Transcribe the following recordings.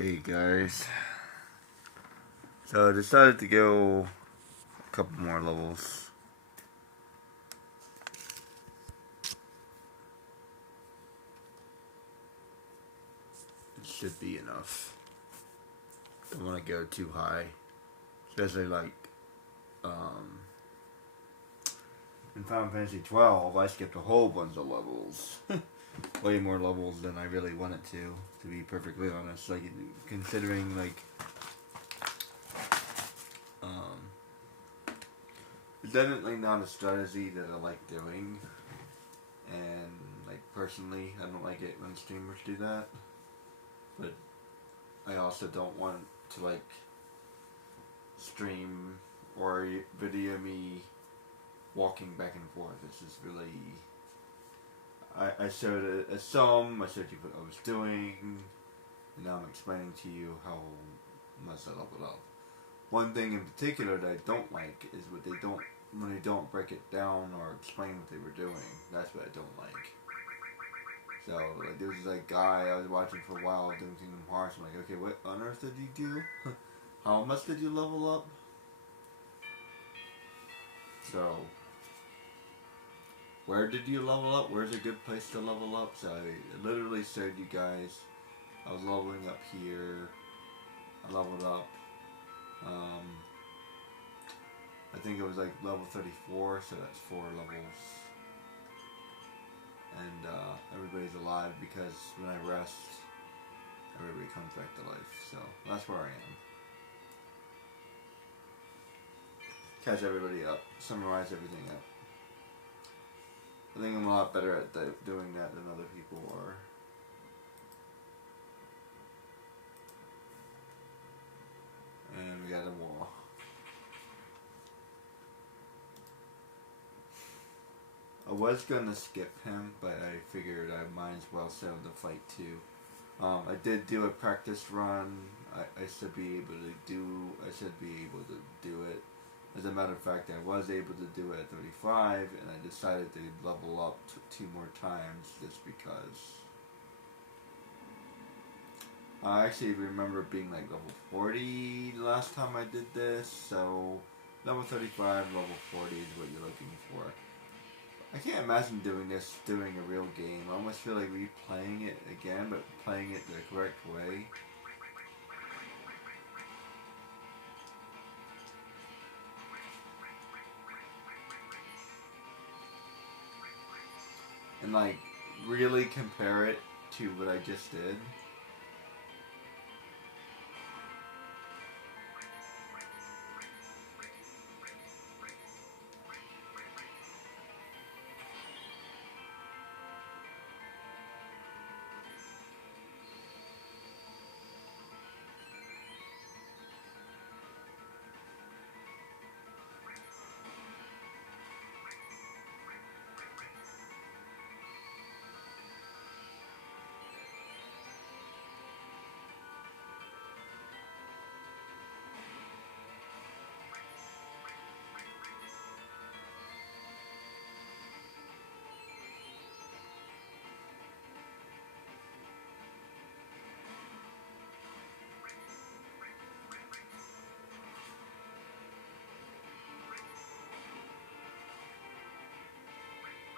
Hey guys, so I decided to go a couple more levels. It should be enough. Don't want to go too high, especially like in Final Fantasy 12. I skipped a whole bunch of levels, way more levels than I really wanted to be perfectly honest. Like considering um, it's definitely not a strategy that I like doing. And like personally, I don't like it when streamers do that. But I also don't want to like stream or video me walking back and forth. It's just really. I showed a sum. I showed you what I was doing, and now I'm explaining to you how much I leveled up. One thing in particular that I don't like is when they don't break it down or explain what they were doing. That's what I don't like. So, like, there was this guy I was watching for a while doing Kingdom Hearts. I'm like, okay, what on earth did you do? How much did you level up? So, where did you level up? Where's a good place to level up? So, I literally showed you guys. I was leveling up here. I leveled up. I think it was like level 34, so that's 4 levels. And everybody's alive because when I rest, everybody comes back to life. So that's where I am. Catch everybody up, summarize everything up. I think I'm a lot better at doing that than other people are. And we got a wall. I was gonna skip him, but I figured I might as well save the fight too. I did do a practice run. I should be able to do it. As a matter of fact, I was able to do it at 35, and I decided to level up 2 more times just because. I actually remember being like level 40 the last time I did this, so level 35, level 40 is what you're looking for. I can't imagine doing a real game. I almost feel like replaying it again, but playing it the correct way. And like, really compare it to what I just did.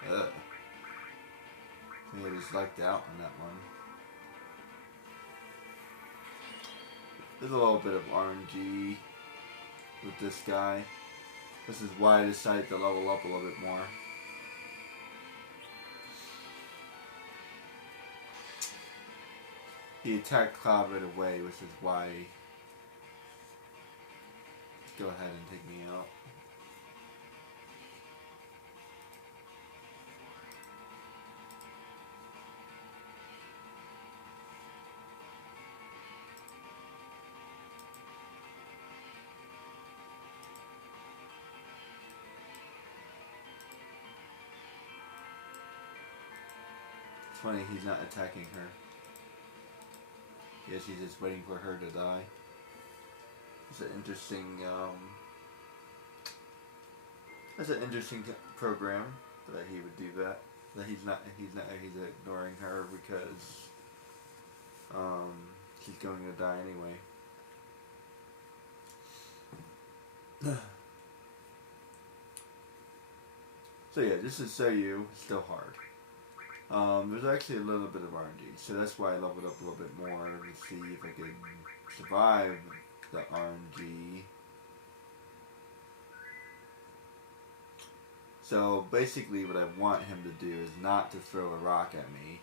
I think I just lucked out on that one. There's a little bit of RNG with this guy. This is why I decided to level up a little bit more. He attacked Cloud right away, which is why. Go ahead and take me out. It's funny, he's not attacking her. Yes, he's just waiting for her to die. It's an interesting, that's an interesting program that he would do that. That he's ignoring her because, she's going to die anyway. So yeah, this is Sayu, still hard. There's actually a little bit of RNG, so that's why I leveled up a little bit more to see if I could survive the RNG. So basically what I want him to do is not to throw a rock at me.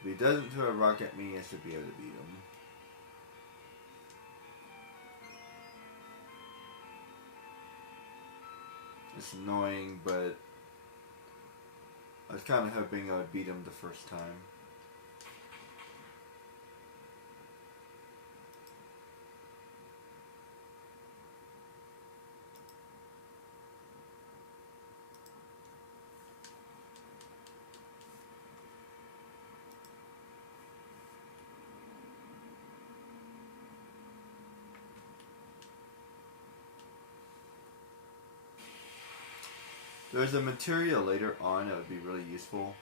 If he doesn't throw a rock at me, I should be able to beat him. It's annoying, but I was kind of hoping I would beat him the first time. There's a material later on that would be really useful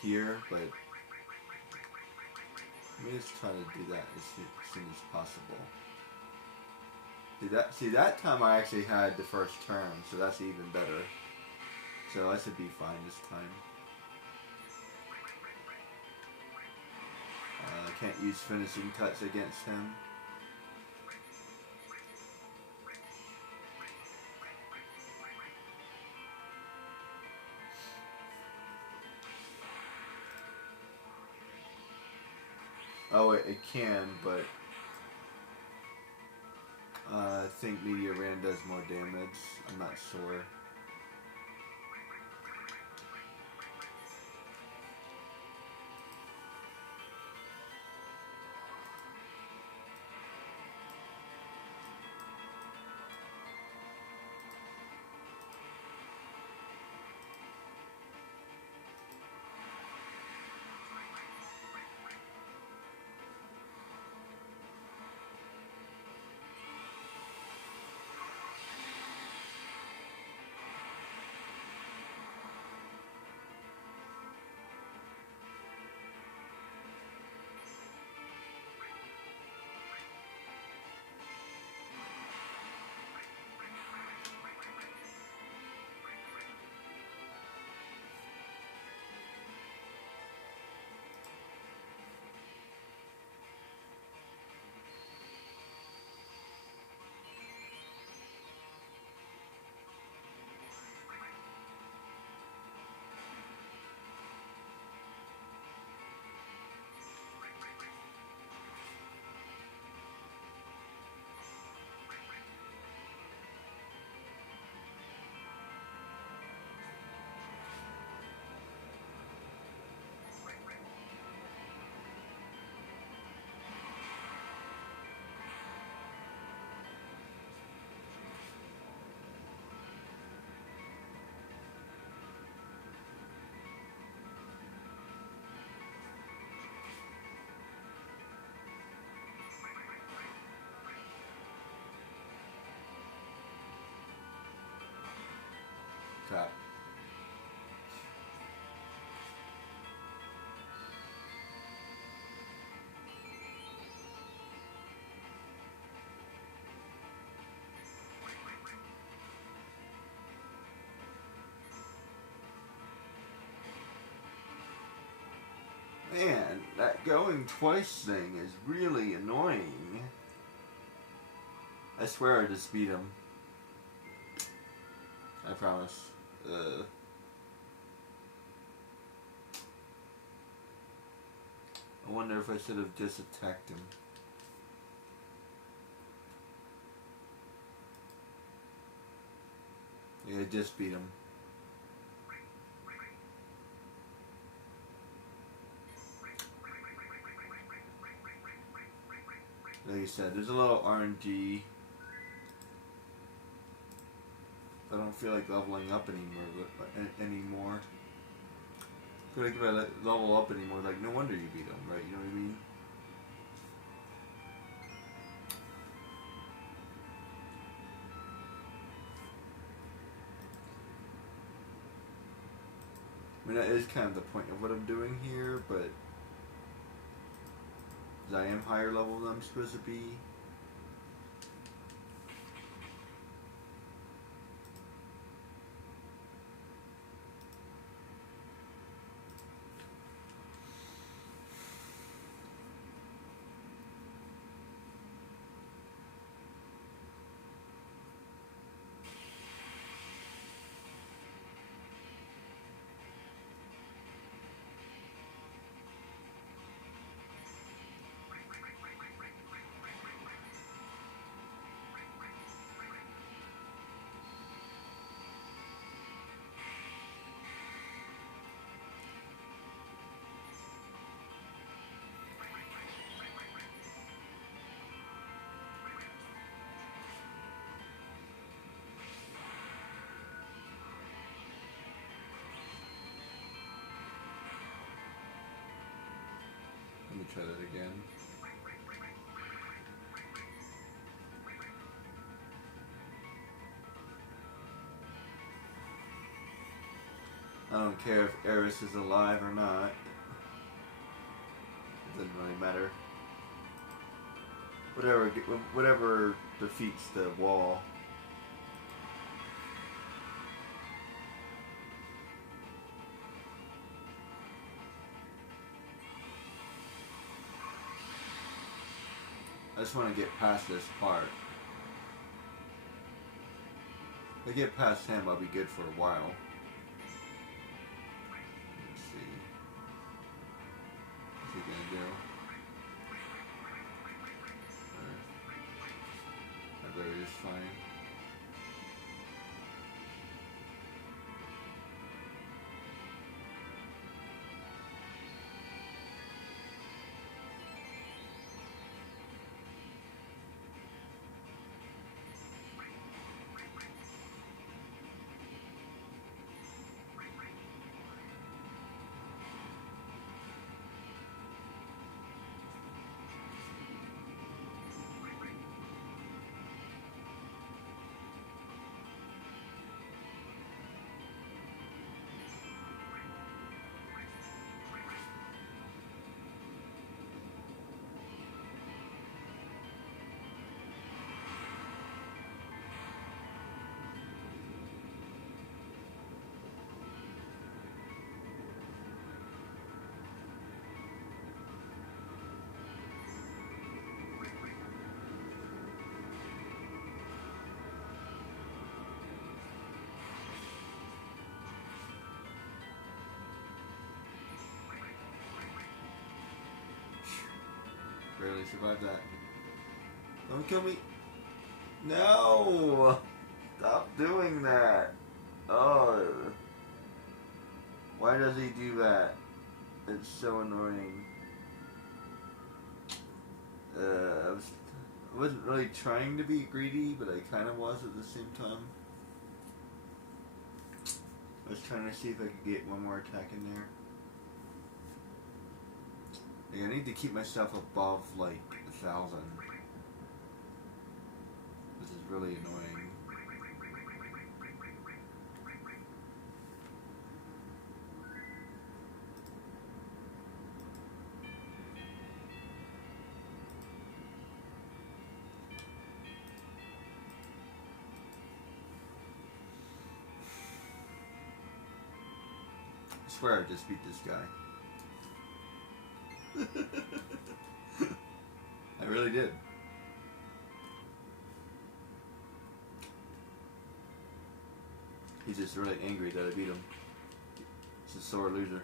here, but let me just try to do that as soon as possible. See that time I actually had the first turn, so that's even better. So I should be fine this time. I can't use finishing touch against him. Oh, it can, but I think Meteor Ran does more damage. I'm not sure. Crap. Man, that going twice thing is really annoying. I swear I just beat him. I promise. I wonder if I should have just attacked him. Yeah, I just beat him. Like I said, there's a little RNG. I don't feel like leveling up anymore. I feel like if I level up anymore, like, no wonder you beat him, right? You know what I mean? I mean, that is kind of the point of what I'm doing here, but I am higher level than I'm supposed to be. Let me try that again. I don't care if Eris is alive or not. It doesn't really matter. Whatever defeats the wall. I just want to get past this part. If I get past him, I'll be good for a while. Let's see. What's he gonna do? My berry is fine. Barely survived that. Don't kill me. No! Stop doing that. Oh. Why does he do that? It's so annoying. I wasn't really trying to be greedy, but I kind of was at the same time. I was trying to see if I could get one more attack in there. I need to keep myself above like 1,000. This is really annoying. I swear I just beat this guy. I really did. He's just really angry that I beat him. He's a sore loser.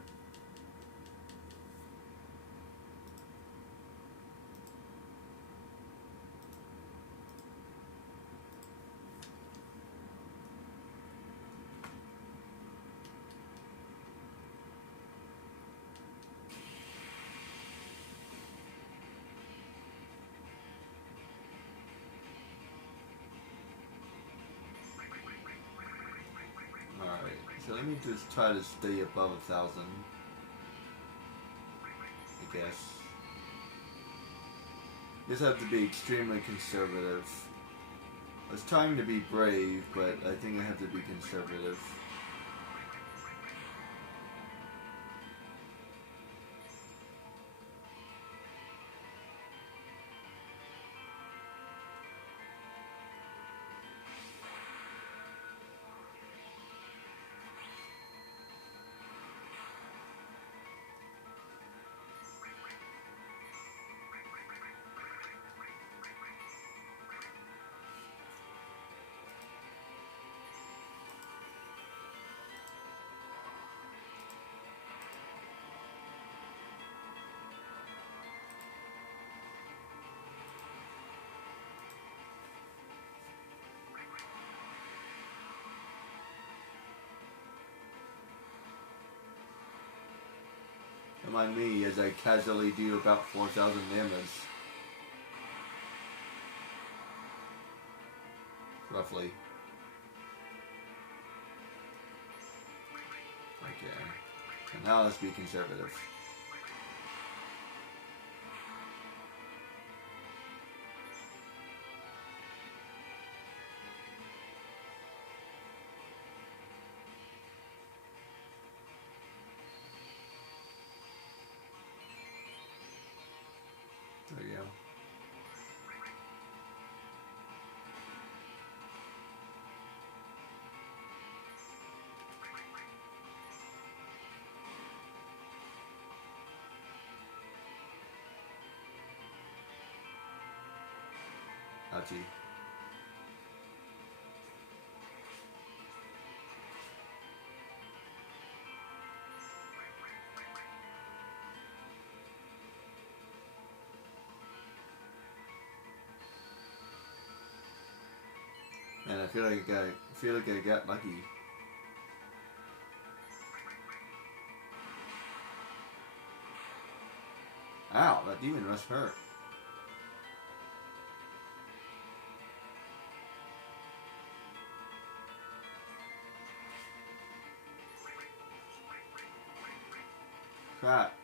So let me just try to stay above 1,000. I guess. Just have to be extremely conservative. I was trying to be brave, but I think I have to be conservative. mind me as I casually do about 4,000 damage. Roughly. Okay. And now let's be conservative. There we go. Ouchie. Man, I feel like I got lucky. Ow, that demon rush hurt. Crap.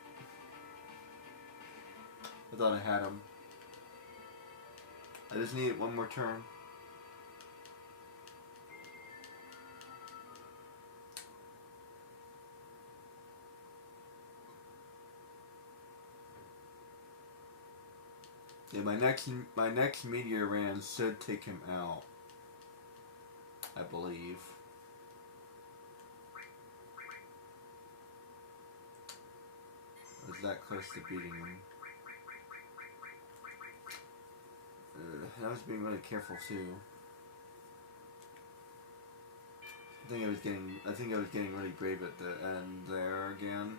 I thought I had him. I just needed one more turn. Yeah, my next meteor ram should take him out. I believe. I was that close to beating him. I was being really careful too. I think I was getting really brave at the end there again.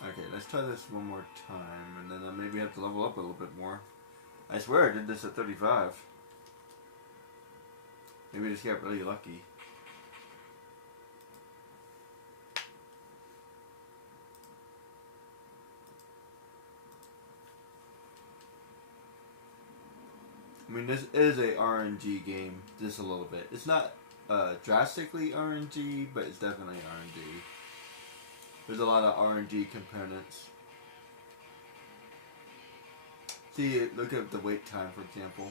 Okay, let's try this one more time, and then maybe I have to level up a little bit more. I swear I did this at 35. Maybe I just got really lucky. I mean, this is a RNG game, just a little bit. It's not drastically RNG, but it's definitely RNG. There's a lot of RNG components. See, look at the wait time, for example.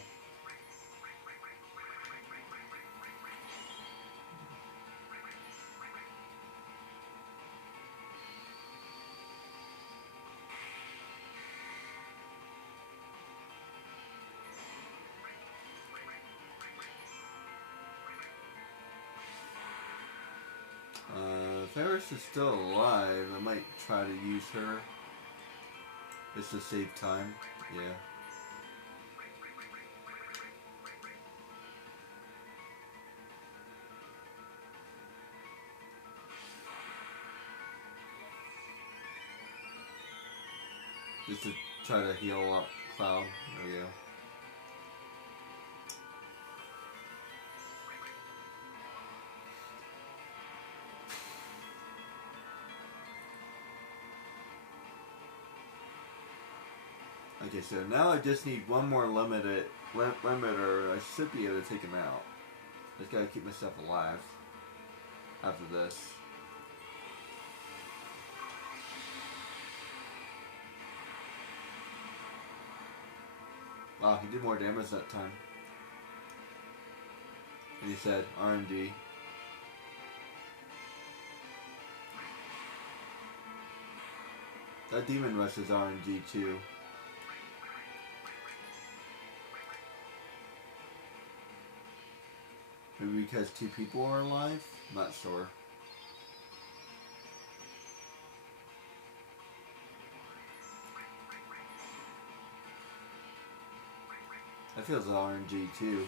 Ferris is still alive. I might try to use her. Just to save time. Yeah. Just to try to heal up Cloud. There we go. Okay, so now I just need one more limiter. I should be able to take him out. Just gotta keep myself alive after this. Wow, he did more damage that time. And he said RNG. That demon rush is RNG too. Maybe because 2 people are alive? Not sure. That feels RNG too.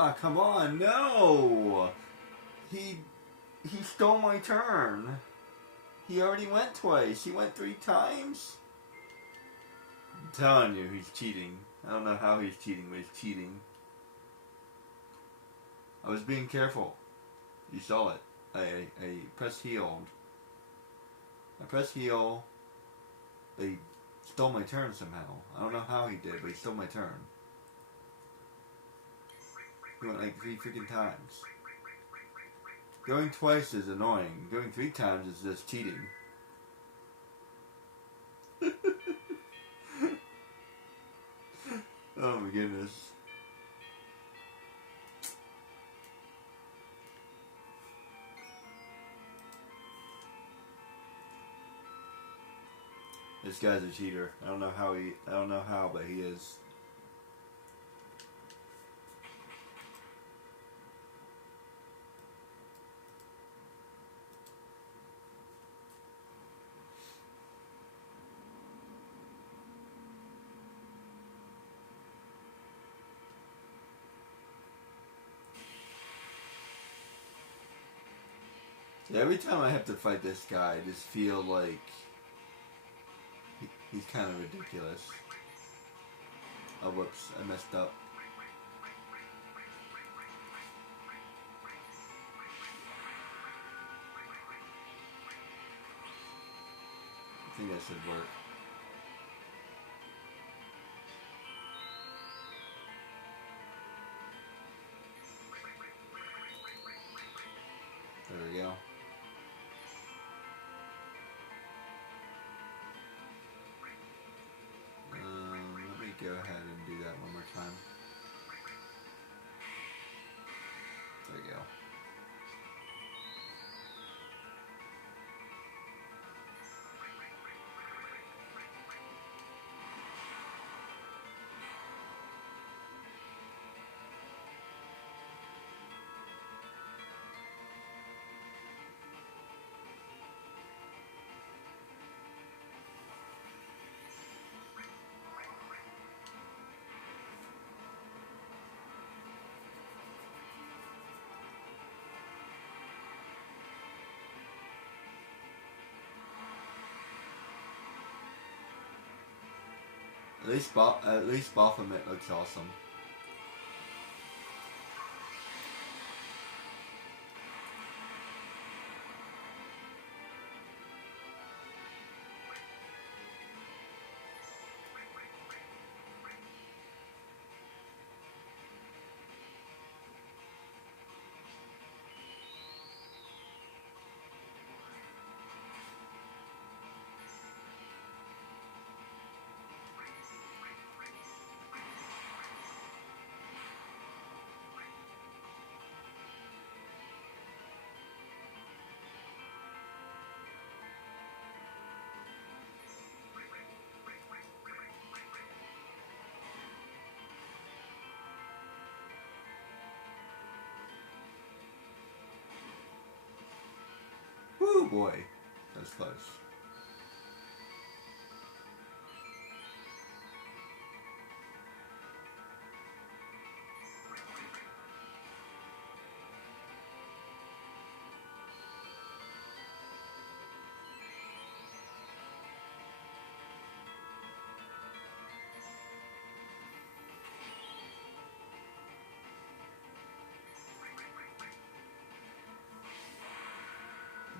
Ah, come on, no! He stole my turn. He already went twice. He went 3 times? I'm telling you, he's cheating. I don't know how he's cheating, but he's cheating. I was being careful. You saw it. I pressed healed. I pressed heal. They stole my turn somehow. I don't know how he did, but he stole my turn. He went like 3 freaking times. Going twice is annoying. Going 3 times is just cheating. Oh my goodness. This guy's a cheater. I don't know how, but he is. Yeah, every time I have to fight this guy, I just feel like he's kind of ridiculous. Oh, whoops, I messed up. I think that should work. There we go. Let me go ahead and do that one more time. There we go. At least Baphomet looks awesome. Woo boy, that's close.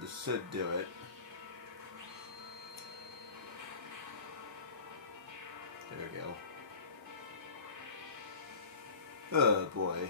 This should do it. There we go. Oh boy.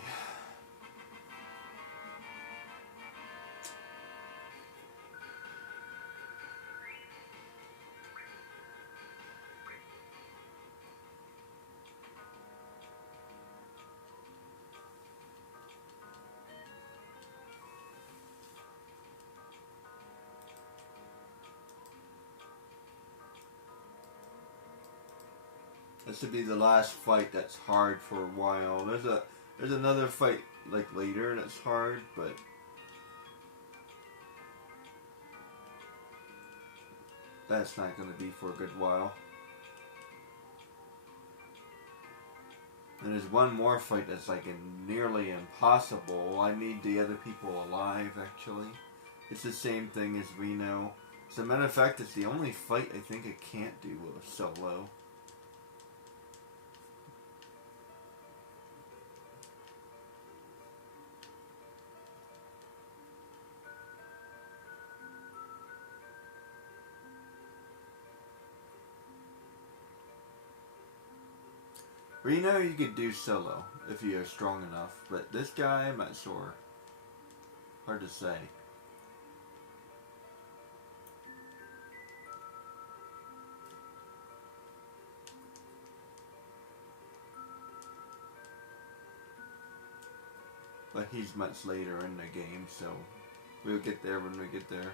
This should be the last fight that's hard for a while. There's another fight like later that's hard, but that's not going to be for a good while. And there's one more fight that's like nearly impossible. I need the other people alive, actually. It's the same thing as Reno. As a matter of fact, it's the only fight I think I can't do with a solo. Reno you could do solo if you're strong enough, but this guy I'm not sure. Hard to say. But he's much later in the game, so we'll get there when we get there.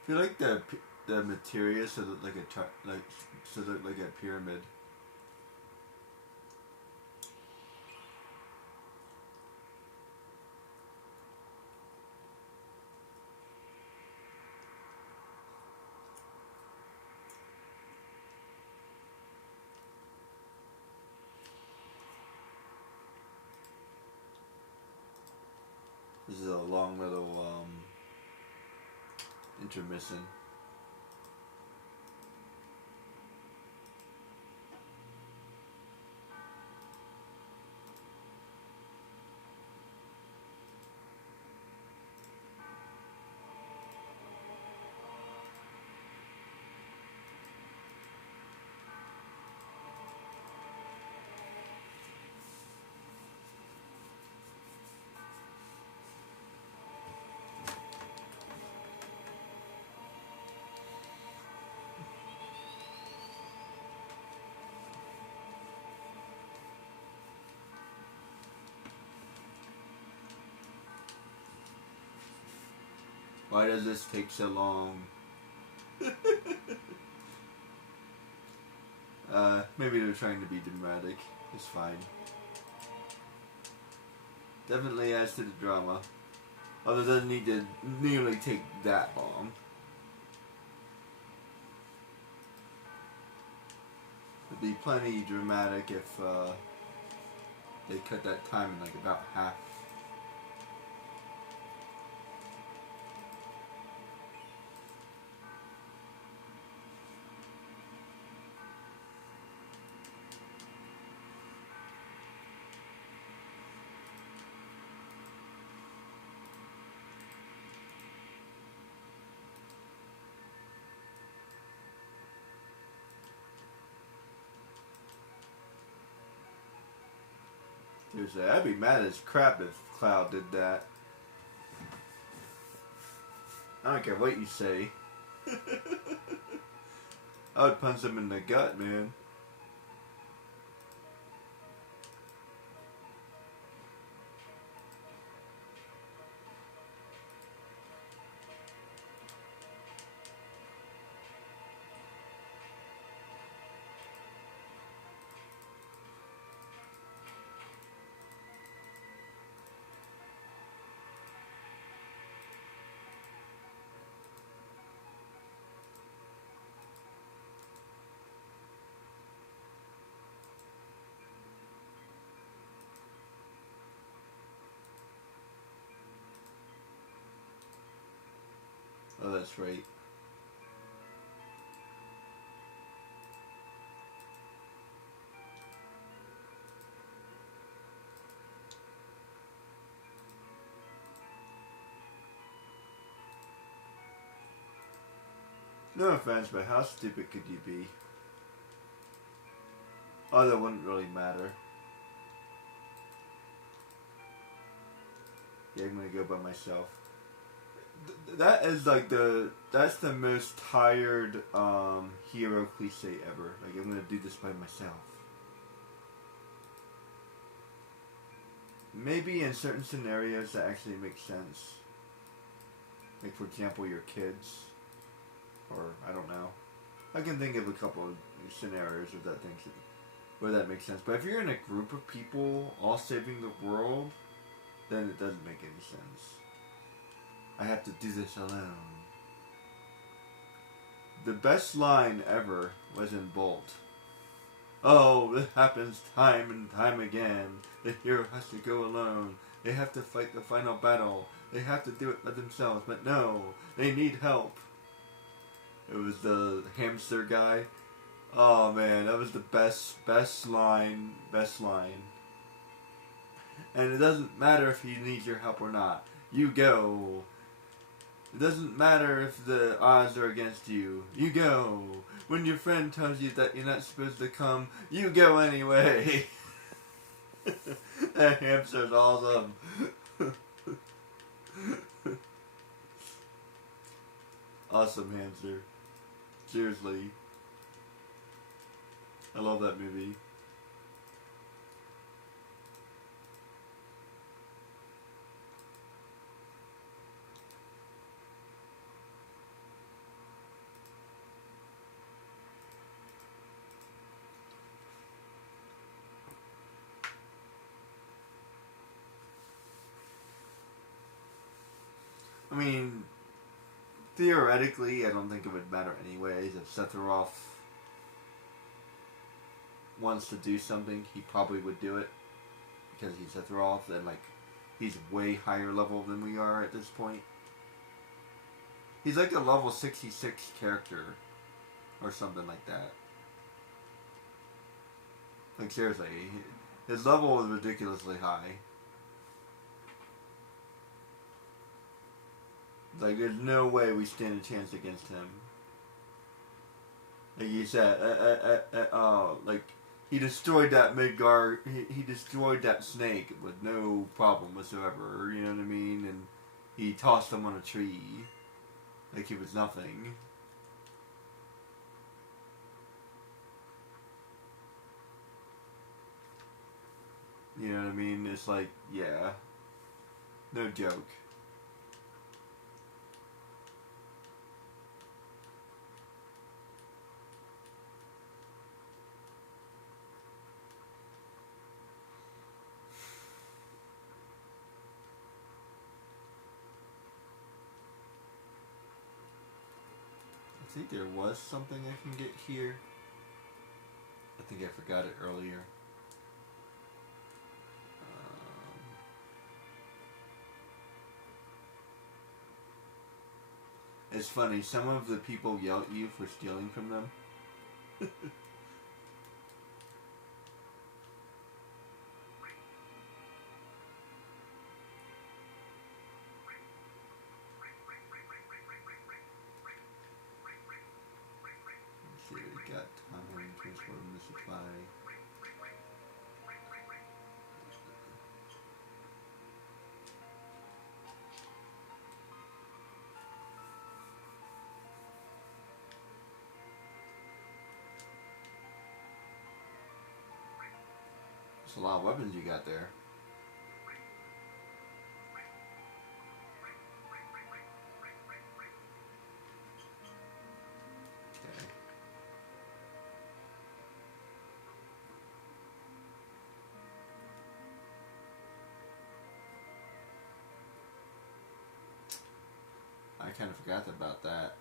I feel like the materia so that like like a pyramid. This is a long little intermission. Why does this take so long? Maybe they're trying to be dramatic. It's fine. Definitely adds to the drama. Although it doesn't need to nearly take that long. It'd be plenty dramatic if they cut that time in like about half. Seriously, I'd be mad as crap if Cloud did that. I don't care what you say. I would punch him in the gut, man. Oh, that's right. No offense, but how stupid could you be? Oh, that wouldn't really matter. Yeah, I'm gonna go by myself. That is like that's the most tired hero cliche ever. Like, I'm gonna do this by myself. Maybe in certain scenarios that actually makes sense. Like, for example, your kids, or I don't know. I can think of a couple of scenarios where that makes sense. But if you're in a group of people all saving the world, then it doesn't make any sense. I have to do this alone. The best line ever was in Bolt. Oh, it happens time and time again. The hero has to go alone. They have to fight the final battle. They have to do it by themselves, but no, they need help. It was the hamster guy. Oh man, that was the best line. And it doesn't matter if he needs your help or not. You go. It doesn't matter if the odds are against you. You go. When your friend tells you that you're not supposed to come, you go anyway. That hamster's awesome. Awesome hamster. Seriously. I love that movie. I mean, theoretically, I don't think it would matter anyways. If Sephiroth wants to do something, he probably would do it. Because he's Sephiroth, and like, he's way higher level than we are at this point. He's like a level 66 character. Or something like that. Like, seriously, his level is ridiculously high. Like, there's no way we stand a chance against him. Like you said, like, he destroyed that Midgard, he destroyed that snake with no problem whatsoever, you know what I mean? And he tossed him on a tree like he was nothing. You know what I mean? It's like, yeah, no joke. I think there was something I can get here. I think I forgot it earlier. It's funny, some of the people yell at you for stealing from them. Let's see, we got time transforming the supply. That's a lot of weapons you got there. Okay. I kind of forgot about that.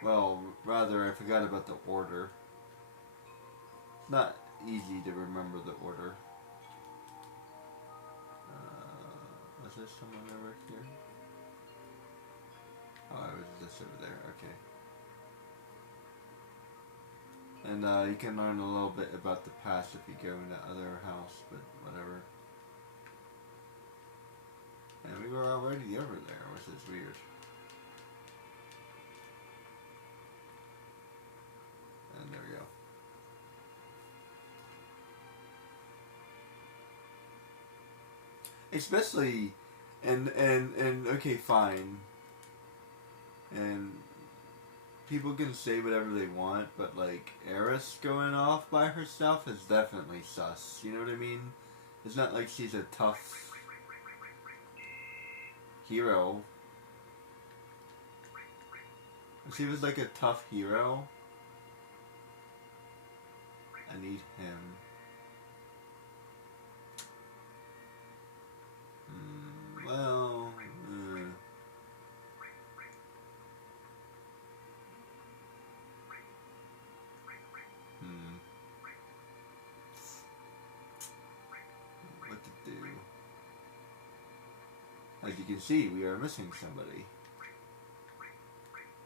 Well, rather, I forgot about the order. not easy to remember the order. Was there someone over here? Oh, I was just over there. Okay. And you can learn a little bit about the past if you go in the other house, but whatever. And we were already over there, which is weird. And there we go. Especially, and okay, fine. And people can say whatever they want, but like Eris going off by herself is definitely sus. You know what I mean? It's not like she's a tough hero. If she was like a tough hero, I need him. Well, what to do? As you can see, we are missing somebody.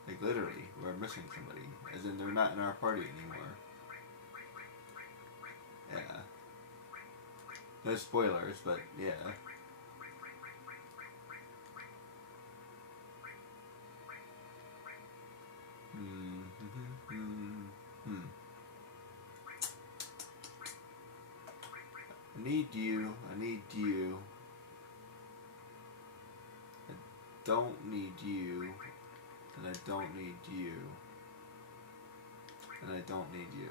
Like literally, we're missing somebody. As in, they're not in our party anymore. Yeah. No spoilers, but yeah. I need you. I need you. I don't need you. And I don't need you. And I don't need you.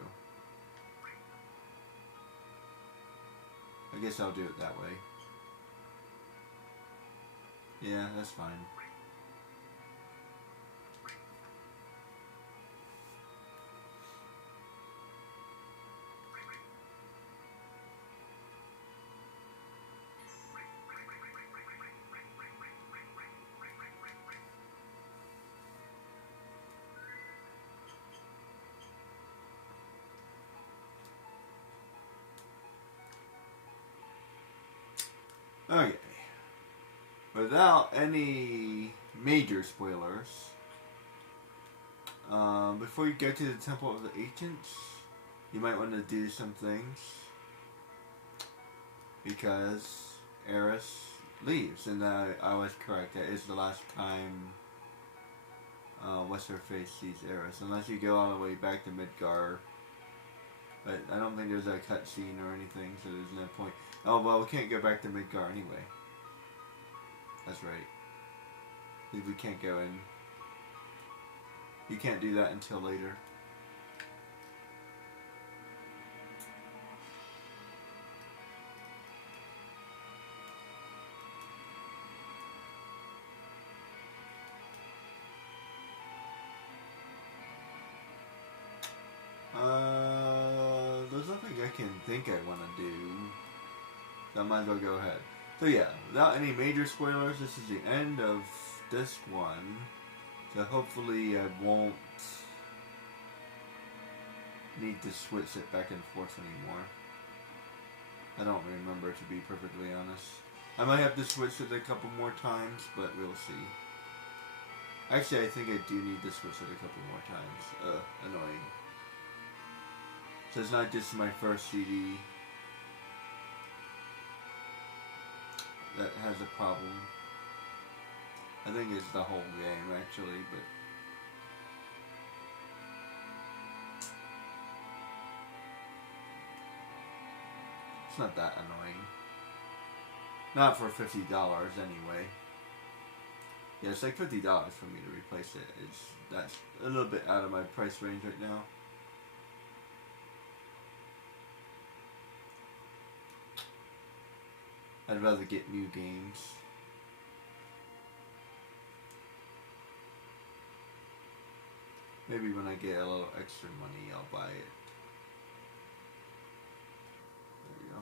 I guess I'll do it that way. Yeah, that's fine. Okay. Without any major spoilers, before you go to the Temple of the Ancients, you might want to do some things. Because Eris leaves, and I was correct. That is the last time What's-Her-Face sees Eris. Unless you go all the way back to Midgar. But I don't think there's a cutscene or anything, so there's no point. Oh, well, we can't go back to Midgar anyway. That's right. We can't go in. You can't do that until later. There's nothing I can think I want to do. So I might as well go ahead. So yeah, without any major spoilers, this is the end of disc 1. So hopefully I won't need to switch it back and forth anymore. I don't remember, to be perfectly honest. I might have to switch it a couple more times, but we'll see. Actually, I think I do need to switch it a couple more times. Annoying. So it's not just my first CD that has a problem. I think it's the whole game, actually, but it's not that annoying. Not for $50 anyway. Yeah, it's like $50 for me to replace it. That's a little bit out of my price range right now. I'd rather get new games. Maybe when I get a little extra money, I'll buy it. There we go.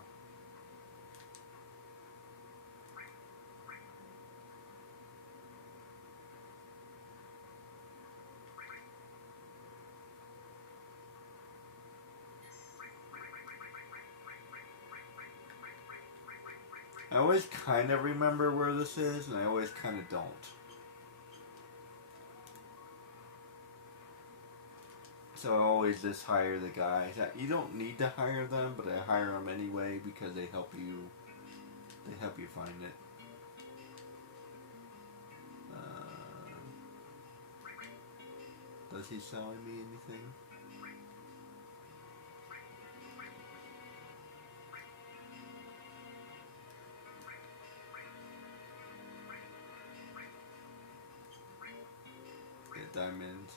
I always kind of remember where this is, and I always kind of don't. So I always just hire the guys. You don't need to hire them, but I hire them anyway because they help you. They help you find it. Does he selling me anything? Get diamonds.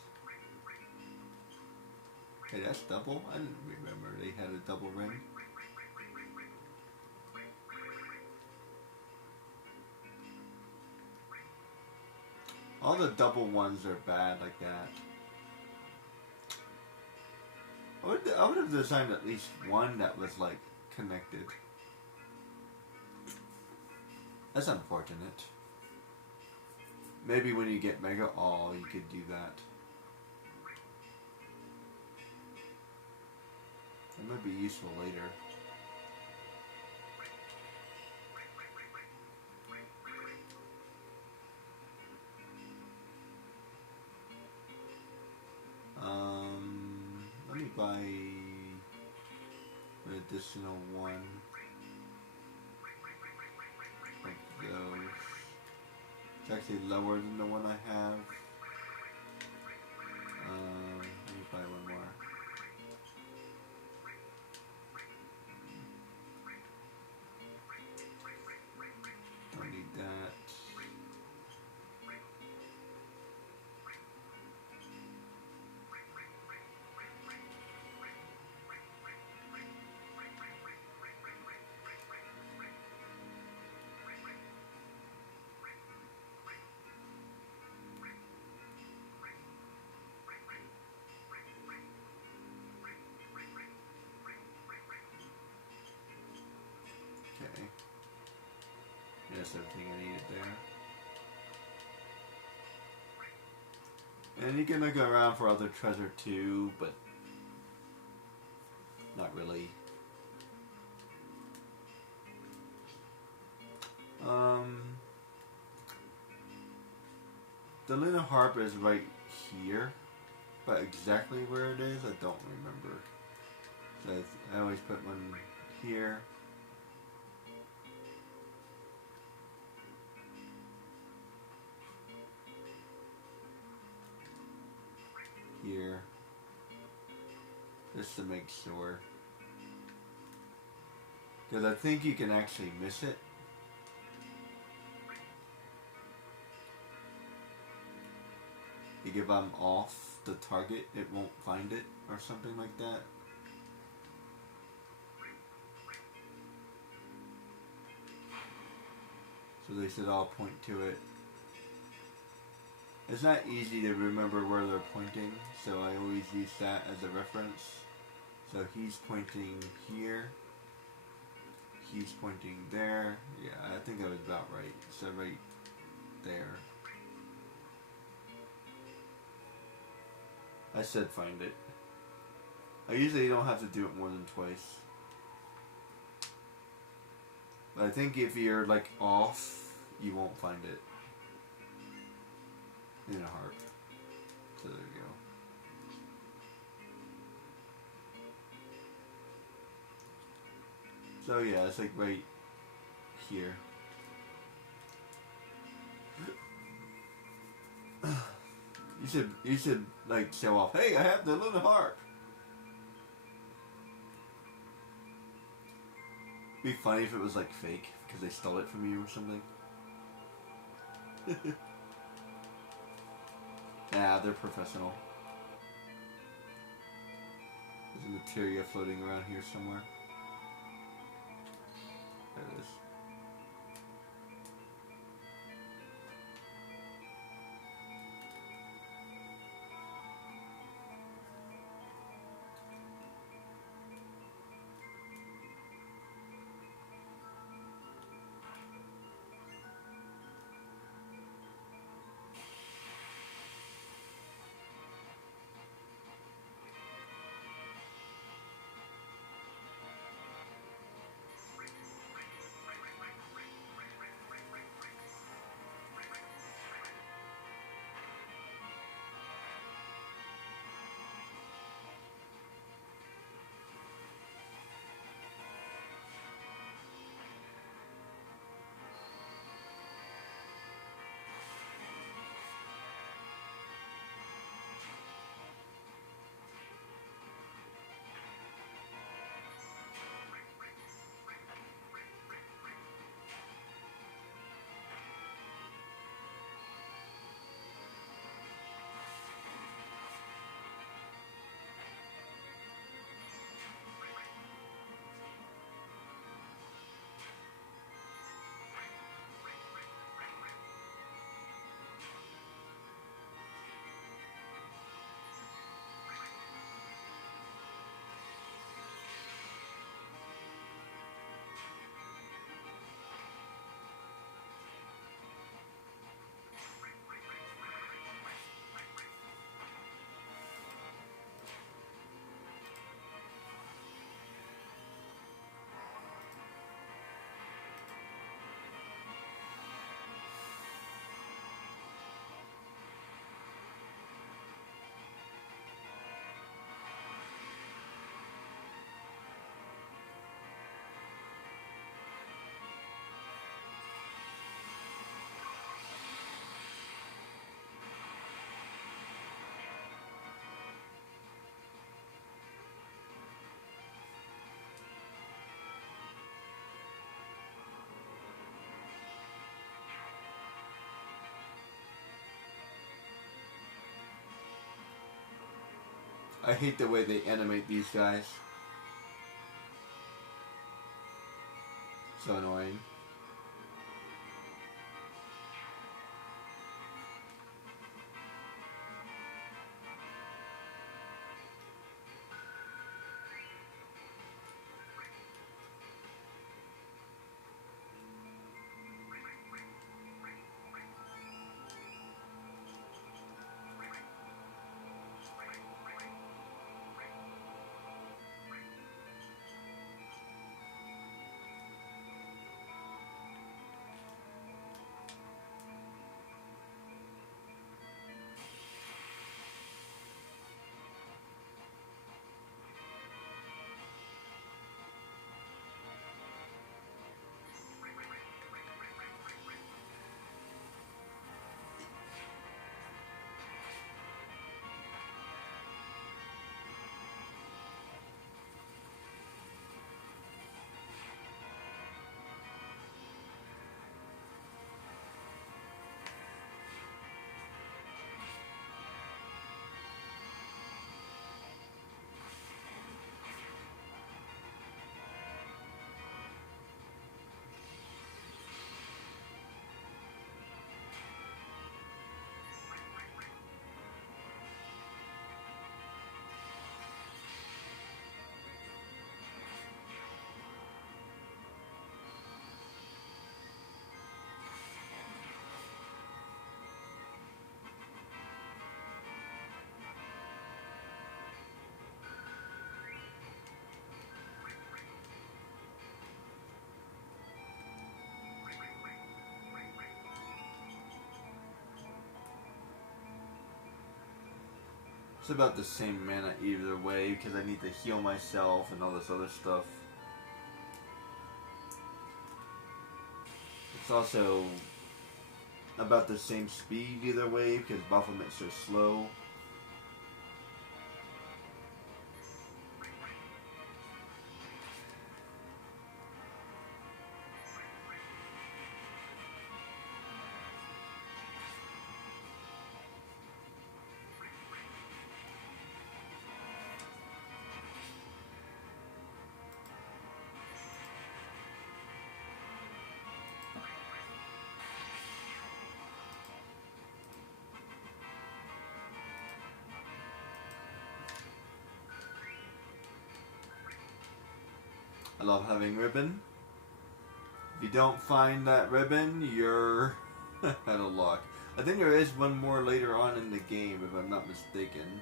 Hey, that's double? I didn't remember they had a double ring. All the double ones are bad like that. I would have designed at least one that was like connected. That's unfortunate. Maybe when you get Mega All, you could do that. It might be useful later. Let me buy an additional one of those. It's actually lower than the one I have. Let me buy one more. Don't need that. Okay. That's everything I needed there. And you can look around for other treasure too, but not really. The Lunar Harp is right here, but exactly where it is, I don't remember. So I always put one here. Here. Just to make sure. Because I think you can actually miss it. If I'm off the target, it won't find it, or something like that. So they should all point to it. It's not easy to remember where they're pointing, so I always use that as a reference. So he's pointing here. He's pointing there. Yeah, I think I was about right. So right there. I said find it. I usually don't have to do it more than twice. But I think if you're like off, you won't find it. In a heart. So there you go. So yeah, it's like right here. You should like show off. Hey, I have the Lunar Harp. It'd be funny if it was like fake because they stole it from you or something. Yeah, they're professional. There's a materia floating around here somewhere. There it is. I hate the way they animate these guys. So annoying. It's about the same mana either way because I need to heal myself and all this other stuff. It's also about the same speed either way because Baphomets are slow. I love having ribbon. If you don't find that ribbon, you're out of luck. I think there is one more later on in the game, if I'm not mistaken.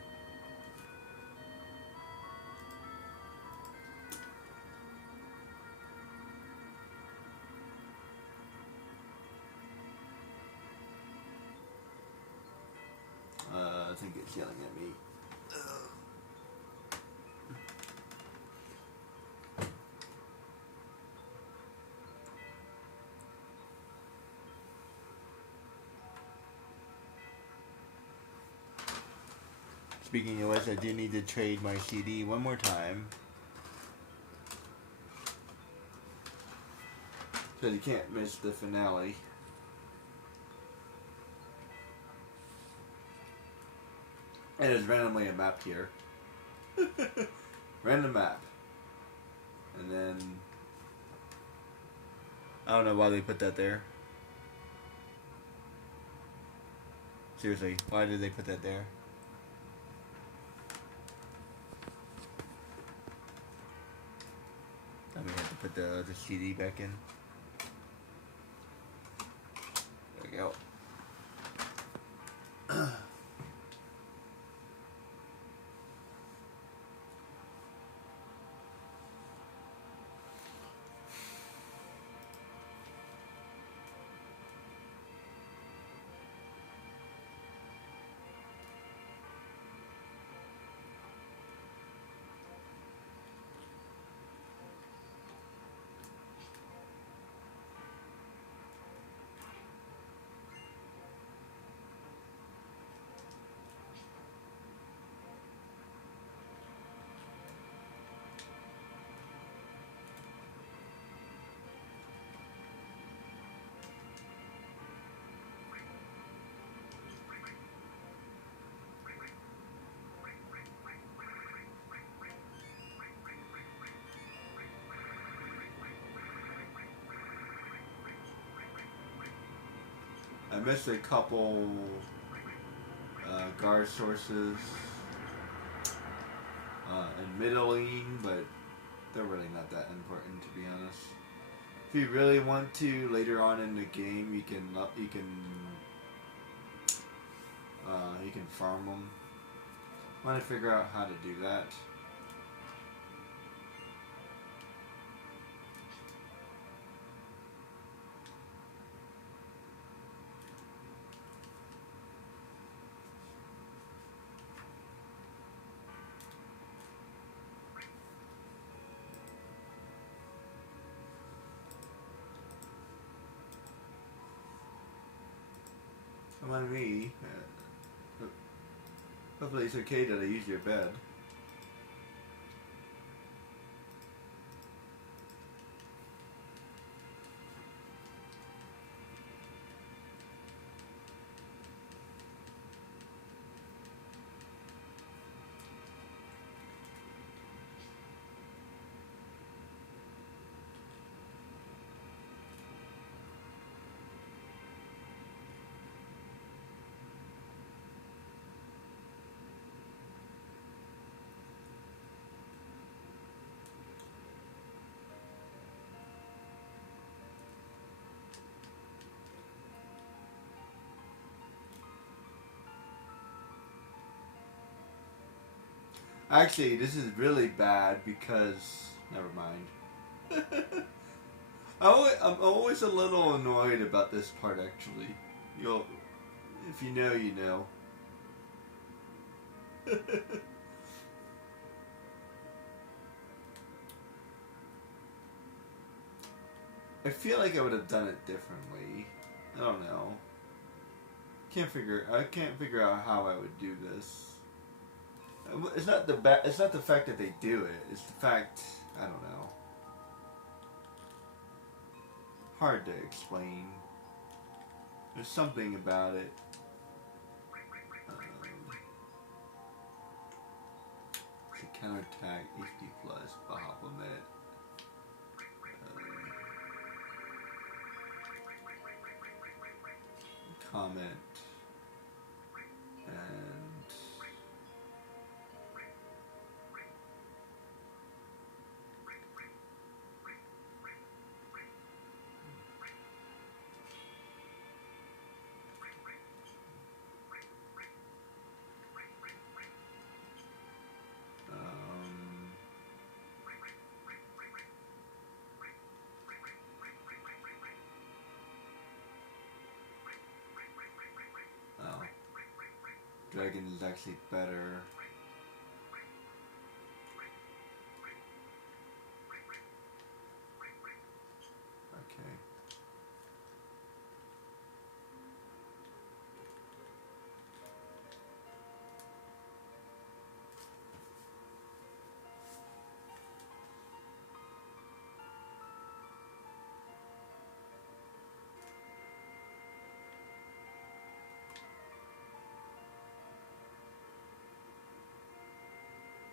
I think it's yelling at me. Speaking of which, I do need to trade my CD one more time. So you can't miss the finale. And there's randomly a map here. Random map. And then... I don't know why they put that there. Seriously, why did they put that there? Then we have to put the CD back in. There we go. missed a couple guard sources and middling, but they're really not that important, to be honest. If you really want to, later on in the game, you can farm them. I want to figure out how to do that. Come on me. Hopefully it's okay that I use your bed. Actually, this is really bad because... Never mind. I'm always a little annoyed about this part, actually. If you know, you know. I feel like I would have done it differently. I don't know. I can't figure out how I would do this. It's not the fact that they do it. It's the fact, I don't know. Hard to explain. There's something about it. To counterattack HP plus Bahamut. Comment. Dragon is actually better. Okay.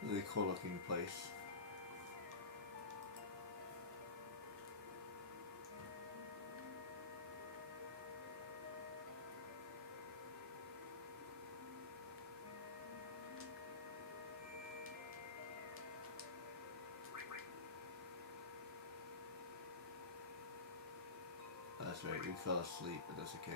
Really cool looking place. That's right, we fell asleep, but that's okay.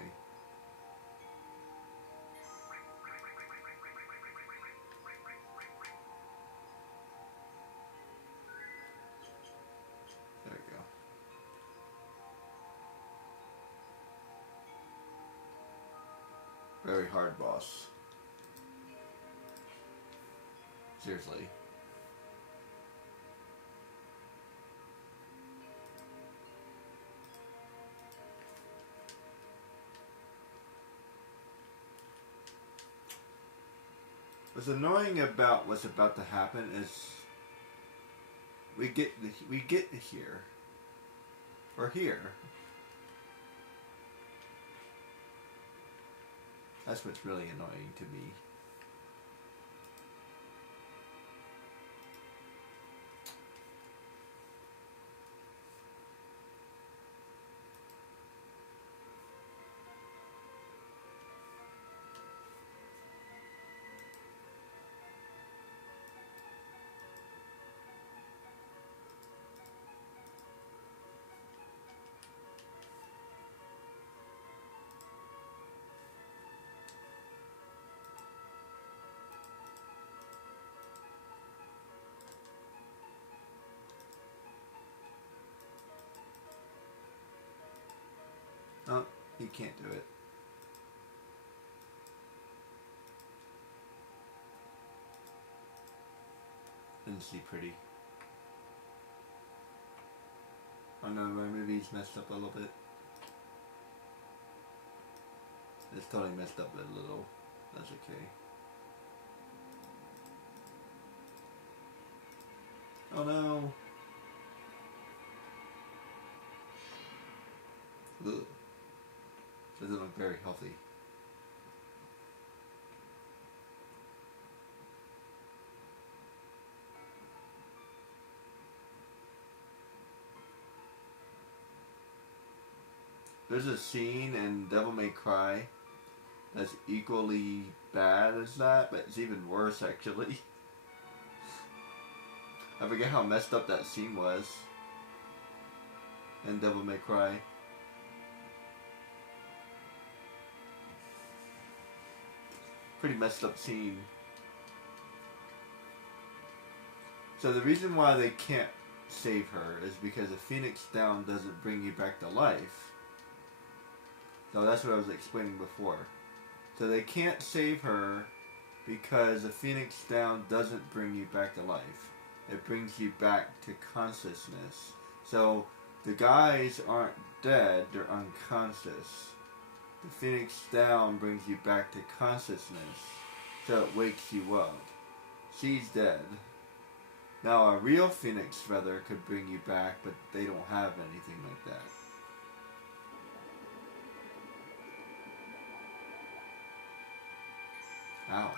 There we go. Very hard boss. Seriously. What's annoying about what's about to happen is we get here or here. That's what's really annoying to me. He can't do it. Isn't she pretty? I know my movie's messed up a little bit. It's totally messed up a little. That's okay. Oh no! Ugh. Doesn't look very healthy. There's a scene in Devil May Cry that's equally bad as that, but it's even worse actually. I forget how messed up that scene was in Devil May Cry. Pretty messed up scene. So the reason why they can't save her is because a Phoenix Down doesn't bring you back to life. So that's what I was explaining before. So they can't save her because a Phoenix Down doesn't bring you back to life. It brings you back to consciousness. So the guys aren't dead, they're unconscious. The Phoenix Down brings you back to consciousness, so it wakes you up. She's dead. Now a real Phoenix Feather could bring you back, but they don't have anything like that. Ow.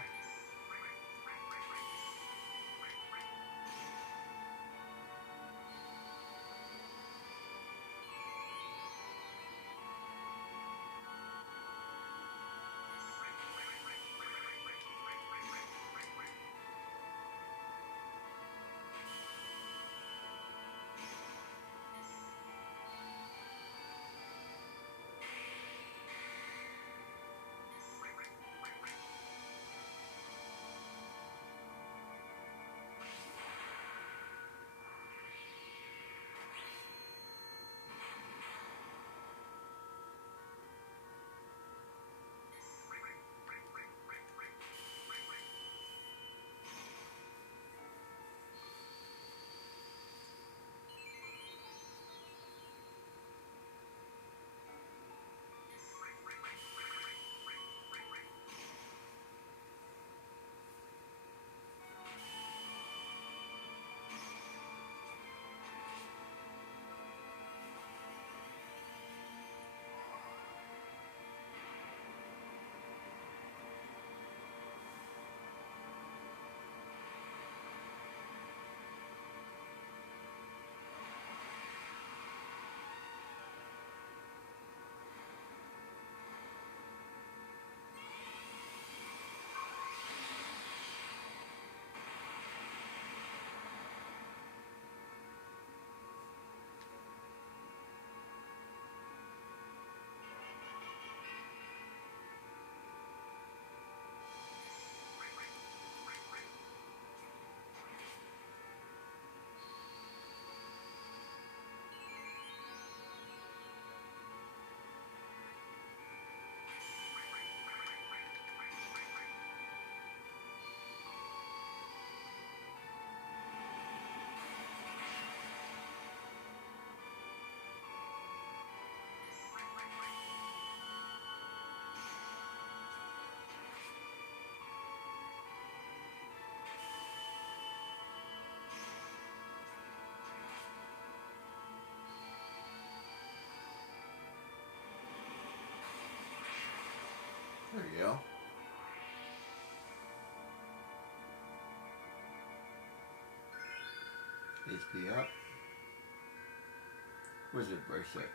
There you go. HP up. Wizard bracelet.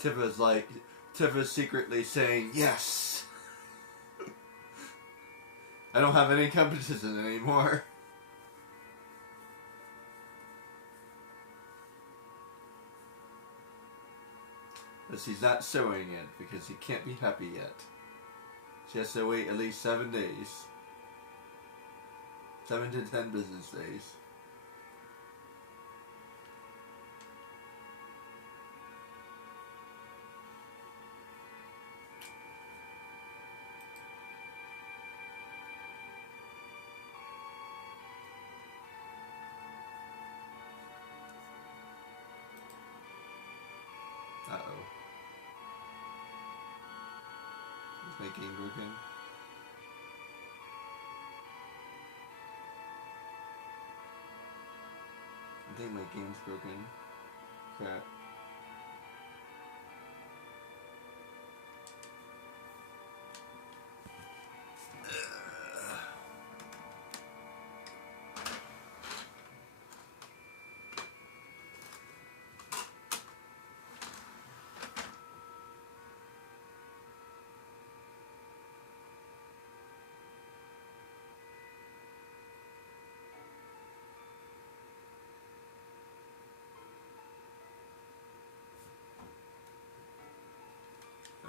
Tifa's secretly saying, yes! I don't have any competition anymore. But she's not showing it because she can't be happy yet. She has to wait at least 7 days. 7 to 10 business days. Uh-oh. Is my game broken? I think my game's broken. Crap.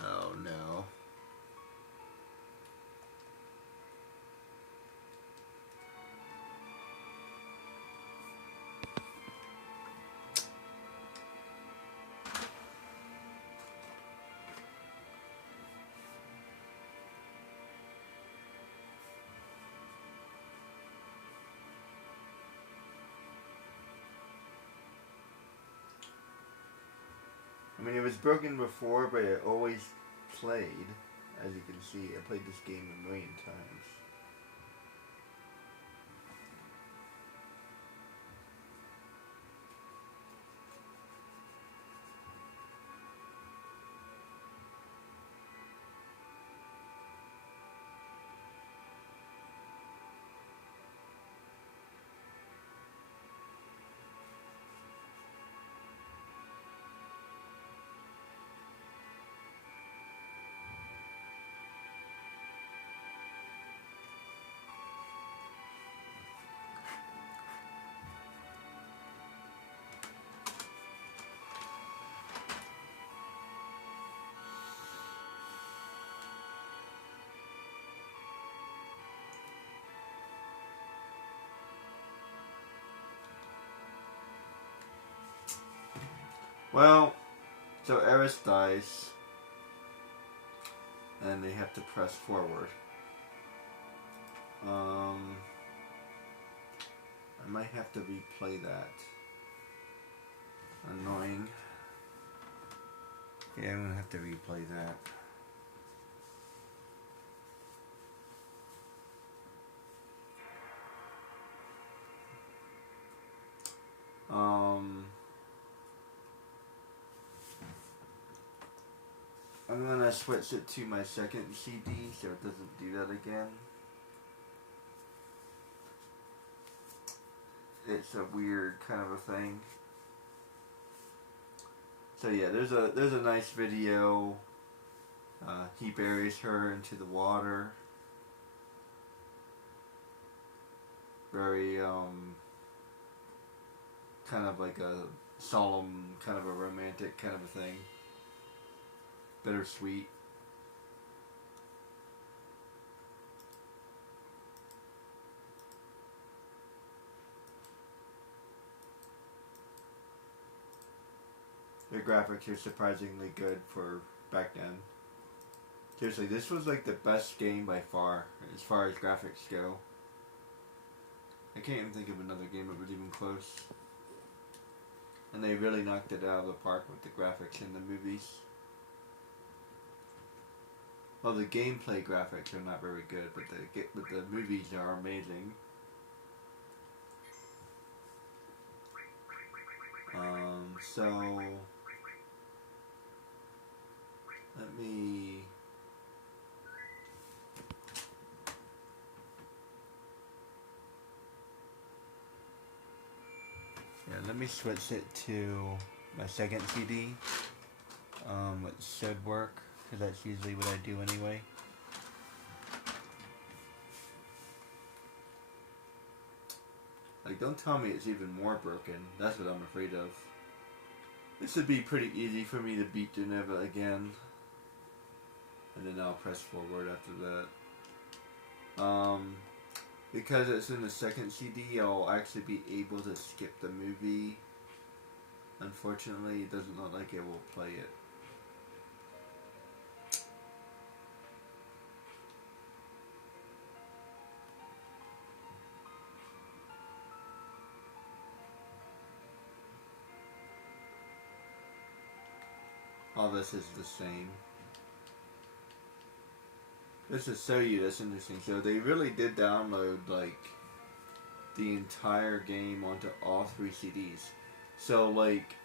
Oh no. I mean, it was broken before, but it always played. As you can see, I played this game a million times. Well, so Eris dies, and they have to press forward. I might have to replay that. Annoying. Yeah, I'm gonna have to replay that. I'm gonna switch it to my second CD so it doesn't do that again. It's a weird kind of a thing. So yeah, there's a nice video. He buries her into the water. Very kind of like a solemn, kind of a romantic kind of a thing. Bittersweet. The graphics are surprisingly good for back then. Seriously, this was like the best game by far as graphics go. I can't even think of another game that was even close. And they really knocked it out of the park with the graphics in the movies. Well, the gameplay graphics are not very good, but the movies are amazing. So let me. Yeah, let me switch it to my second CD. It should work, because that's usually what I do anyway. Like, don't tell me it's even more broken. That's what I'm afraid of. This would be pretty easy for me to beat Geneva again. And then I'll press forward after that. Because it's in the second CD, I'll actually be able to skip the movie. Unfortunately, it doesn't look like it will play it. All this is the same. This is so you. That's interesting. So they really did download like the entire game onto all 3 CDs. So like,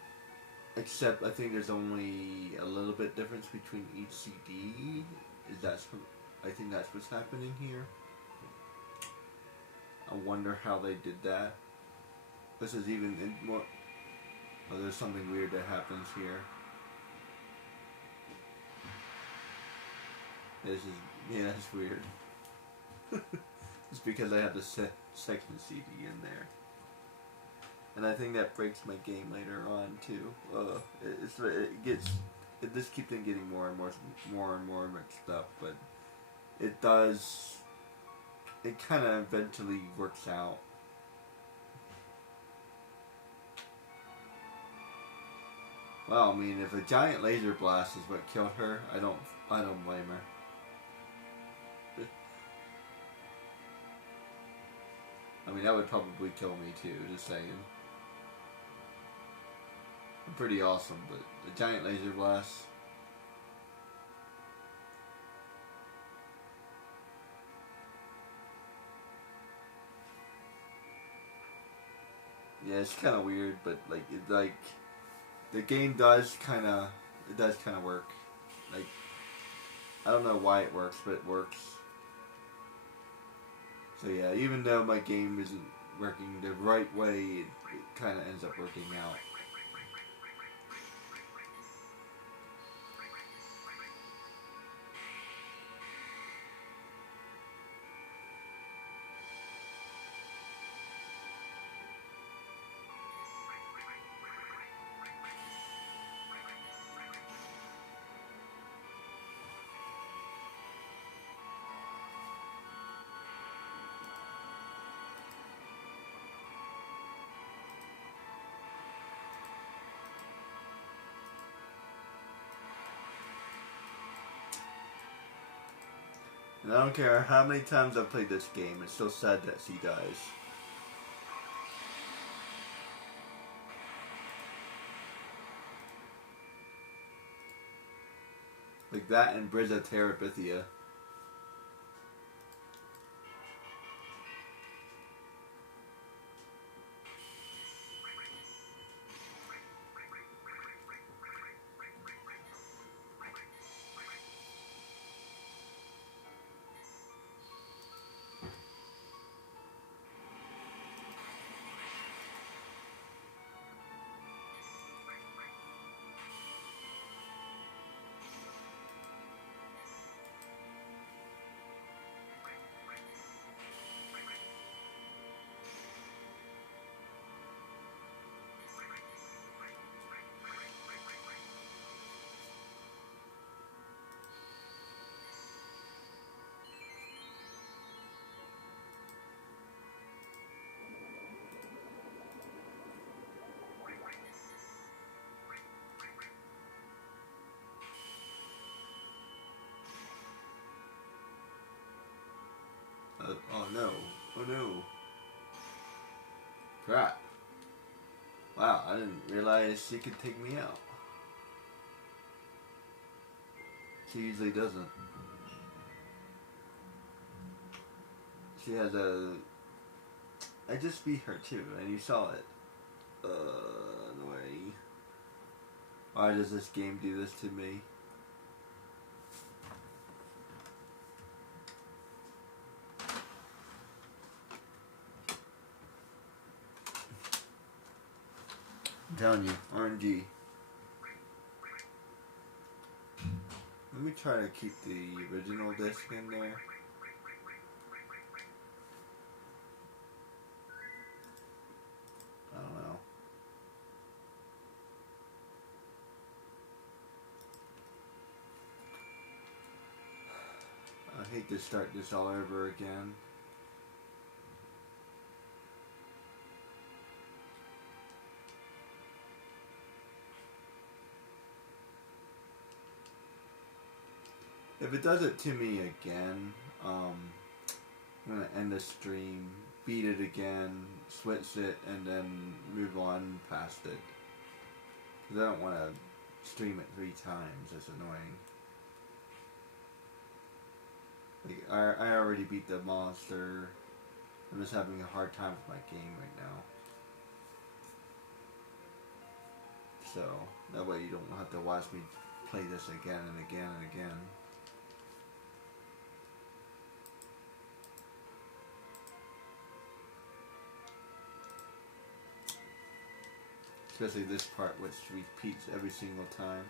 except I think there's only a little bit difference between each CD. I think that's what's happening here. I wonder how they did that. This is even in more. Oh, there's something weird that happens here. It's weird. It's because I have the second CD in there, and I think that breaks my game later on too. It just keeps on getting more and more mixed up, but it does. It kind of eventually works out. Well, I mean, if a giant laser blast is what killed her, I don't blame her. I mean, that would probably kill me too, just saying. I'm pretty awesome, but the giant laser blast. Yeah, it's kind of weird, but the game does kind of work. Like, I don't know why it works, but it works. So yeah, even though my game isn't working the right way, it kind of ends up working out. And I don't care how many times I've played this game, it's so sad that she dies. Like that and Briza Terabithia. Oh no. Oh no. Crap. Wow, I didn't realize she could take me out. She usually doesn't. She has a... I just beat her too, and you saw it. Annoying. Why does this game do this to me? I'm telling you, RNG. Let me try to keep the original disc in there. I don't know. I hate to start this all over again. If it does it to me again, I'm gonna end the stream, beat it again, switch it, and then move on past it. Because I don't want to stream it 3 times. That's annoying. Like, I already beat the monster. I'm just having a hard time with my game right now. So, that way you don't have to watch me play this again and again and again. Especially this part, which repeats every single time.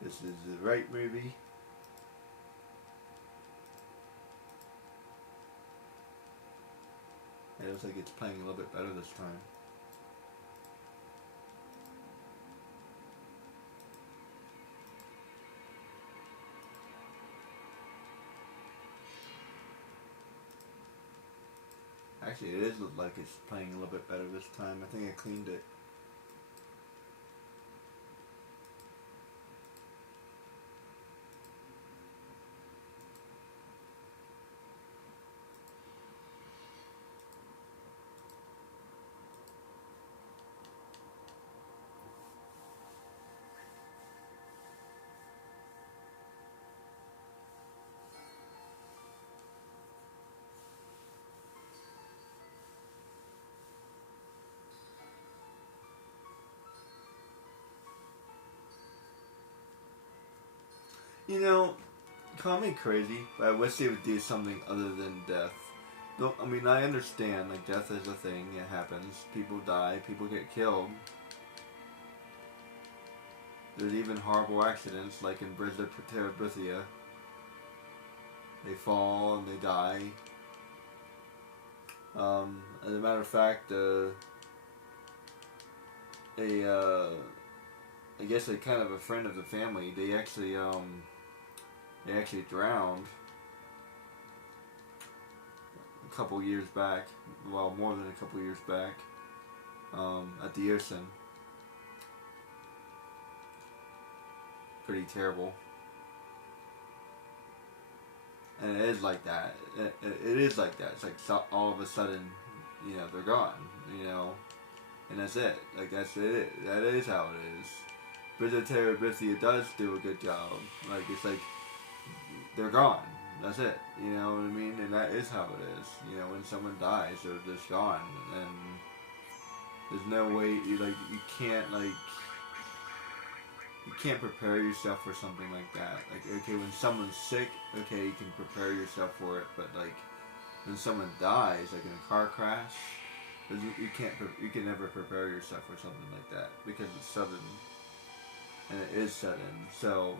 This is the right movie. It looks like it's playing a little bit better this time. Actually, it does look like it's playing a little bit better this time. I think I cleaned it. You know, call me crazy, but I wish they would do something other than death. No, I mean, I understand, like, death is a thing, it happens. People die, people get killed. There's even horrible accidents, like in Bridge of Terabithia. They fall and they die. As a matter of fact, I guess a kind of a friend of the family, they actually drowned a couple years back. Well, more than a couple years back, at the ocean. Pretty terrible. And it is like that. It is like that. It's like all of a sudden, you know, they're gone. You know, and that's it. Like that's it. That is how it is. Bridge of Terabithia does do a good job. Like it's like they're gone. That's it. You know what I mean? And that is how it is. You know, when someone dies, they're just gone, and there's no way you can't prepare yourself for something like that. Like, okay, when someone's sick, okay, you can prepare yourself for it, but like when someone dies, like in a car crash, you can never prepare yourself for something like that because it's sudden, and it is sudden. So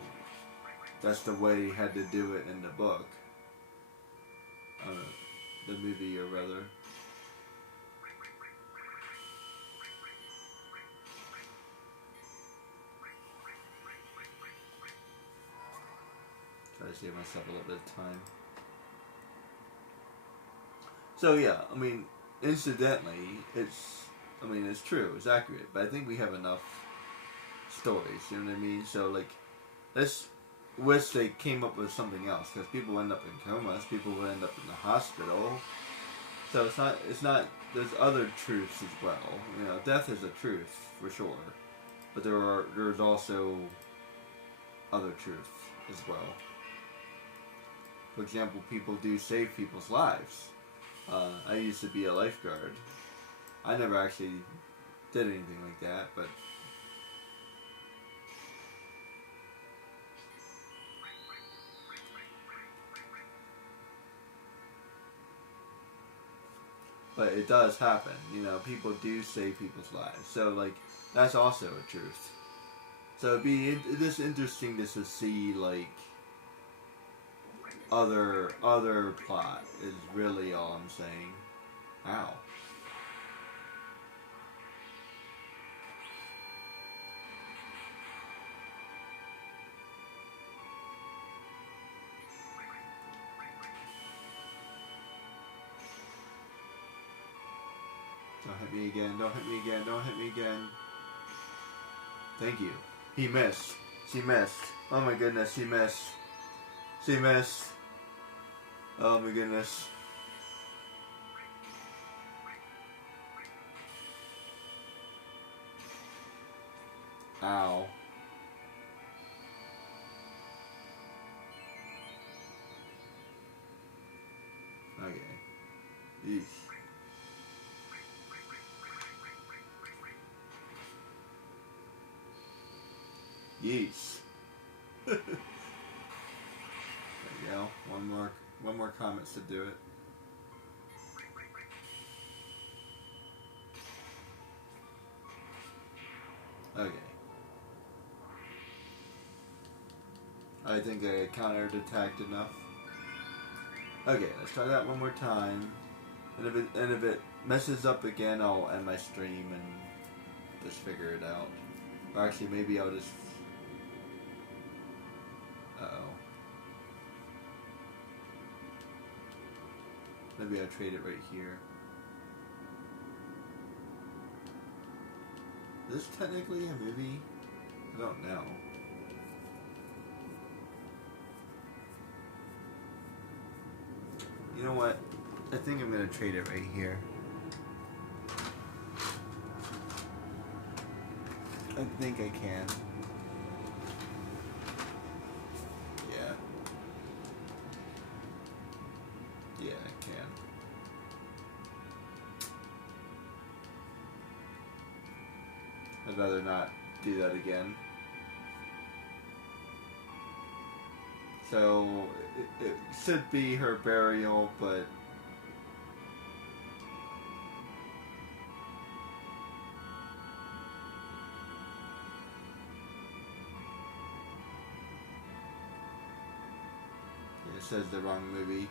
that's the way he had to do it in the book, the movie, or rather. Try to save myself a little bit of time. So yeah, I mean, incidentally, it's true, it's accurate, but I think we have enough stories, you know what I mean? So like, let's wish they came up with something else, because people end up in comas, people will end up in the hospital, so it's not, there's other truths as well, you know, death is a truth, for sure, but there's also other truths as well. For example, people do save people's lives. I used to be a lifeguard. I never actually did anything like that, but but it does happen. You know, people do save people's lives. So like that's also a truth. So it is interesting just to see like other plot is really all I'm saying. Ow. Don't hit me again, don't hit me again, don't hit me again. Thank you. He missed. She missed. Oh my goodness, she missed. She missed. Oh my goodness. Ow. Okay. Eesh. Yeesh. There you go. One more comments to do it. Okay. I think I countered attacked enough. Okay, let's try that one more time. And if it messes up again, I'll end my stream and just figure it out. Or actually, maybe I'll just. Uh-oh. Maybe I'll trade it right here. Is this technically a movie? I don't know. You know what? I think I'm gonna trade it right here. I think I can. Yeah. Yeah, I can. I'd rather not do that again. So, it should be her burial, but... It says the wrong movie.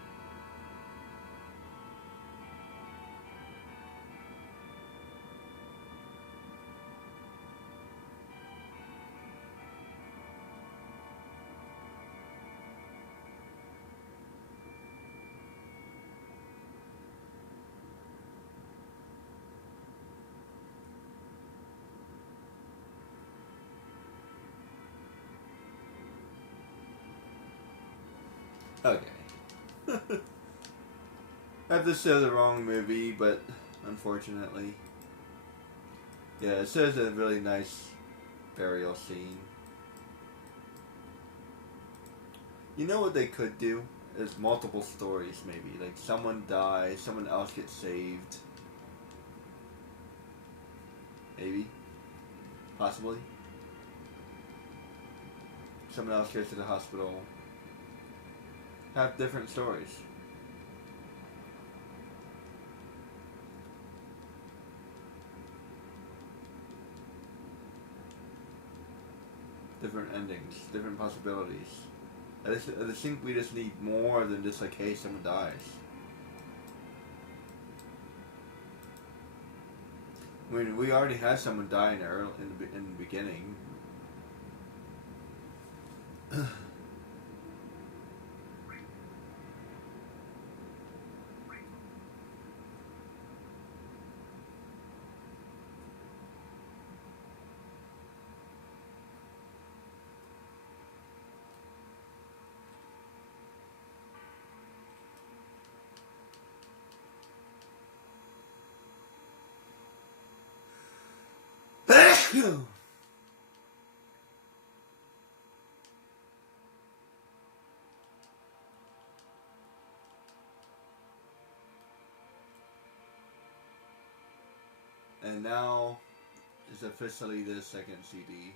Okay. I have to say the wrong movie, but unfortunately. Yeah, it says a really nice burial scene. You know what they could do? Is multiple stories maybe. Like someone dies, someone else gets saved. Maybe. Possibly. Someone else goes to the hospital. Have different stories. Different endings, different possibilities. I just think we just need more than just like, hey, someone dies. I mean, we already had someone die in the beginning. And now is officially the second CD.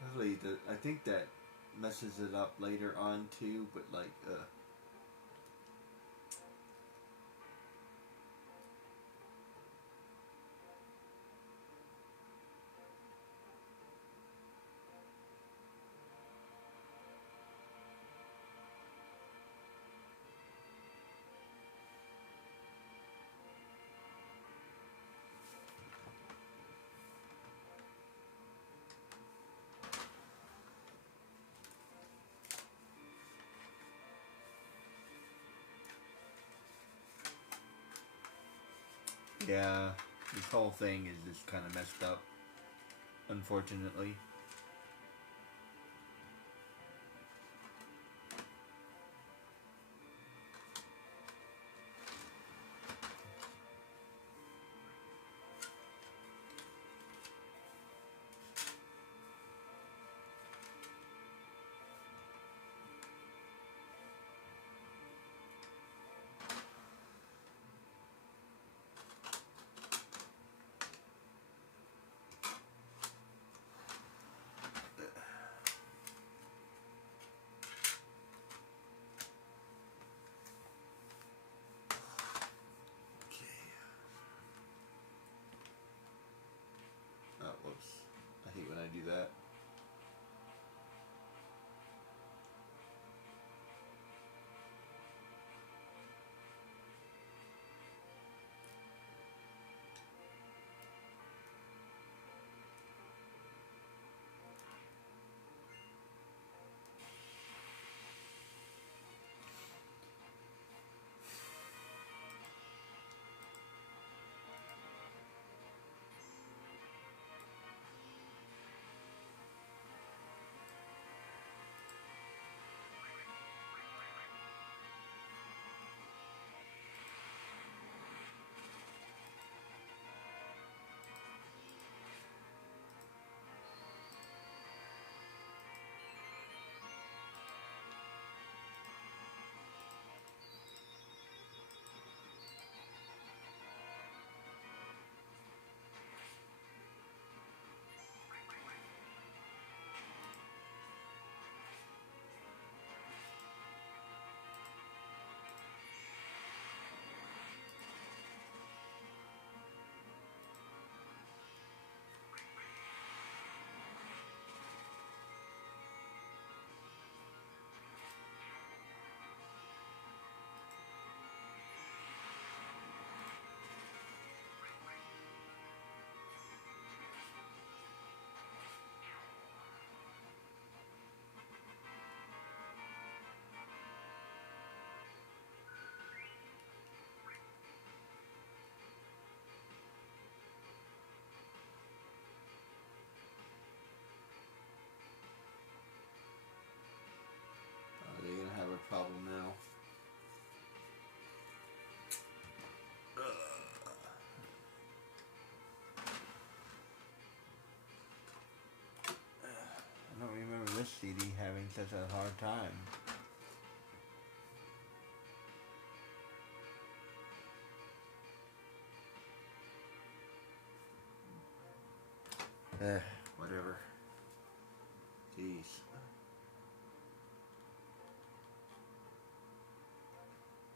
Hopefully, I think that messes it up later on too, but like, Yeah, this whole thing is just kind of messed up, unfortunately. Oh, whoops. I hate when I do that. Are they gonna have a problem now? I don't remember this CD having such a hard time. Whatever. Jeez.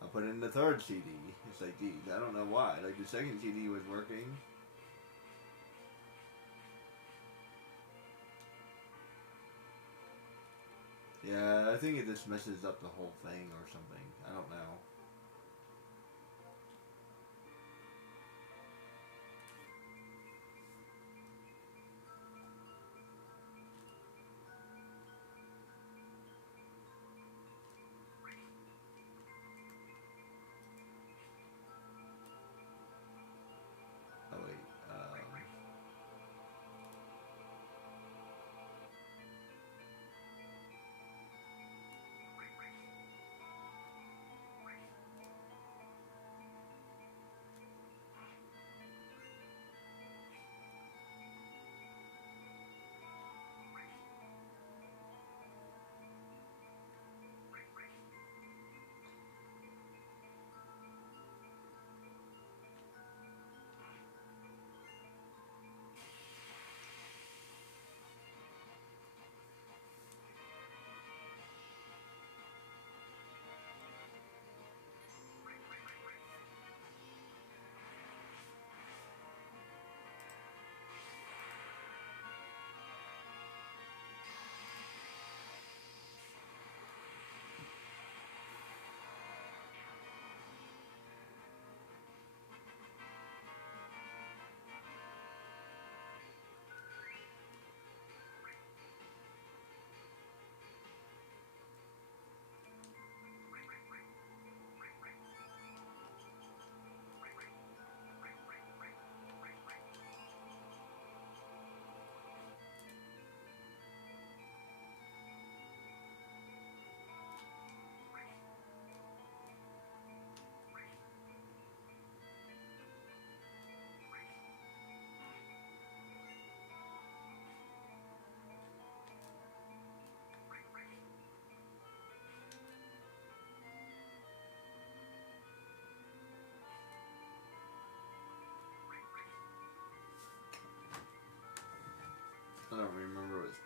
I'll put in the third CD. It's like, geez, I don't know why. Like, the second CD was working. Yeah, I think it just messes up the whole thing or something. I don't know. Oh, wait.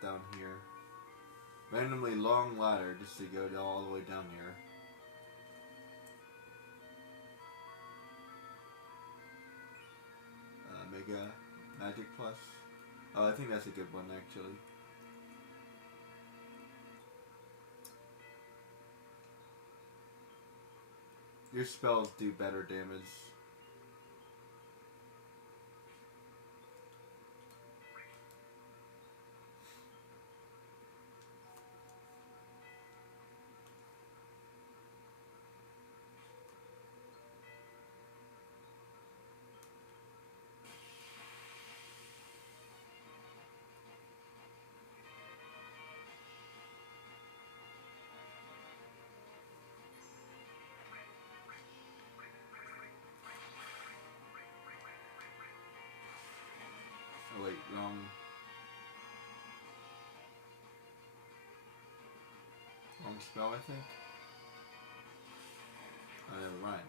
down here. Randomly long ladder just to go all the way down here. Mega Magic Plus. Oh, I think that's a good one actually. Your spells do better damage. Oh wait, wrong spell I think. Oh, never mind.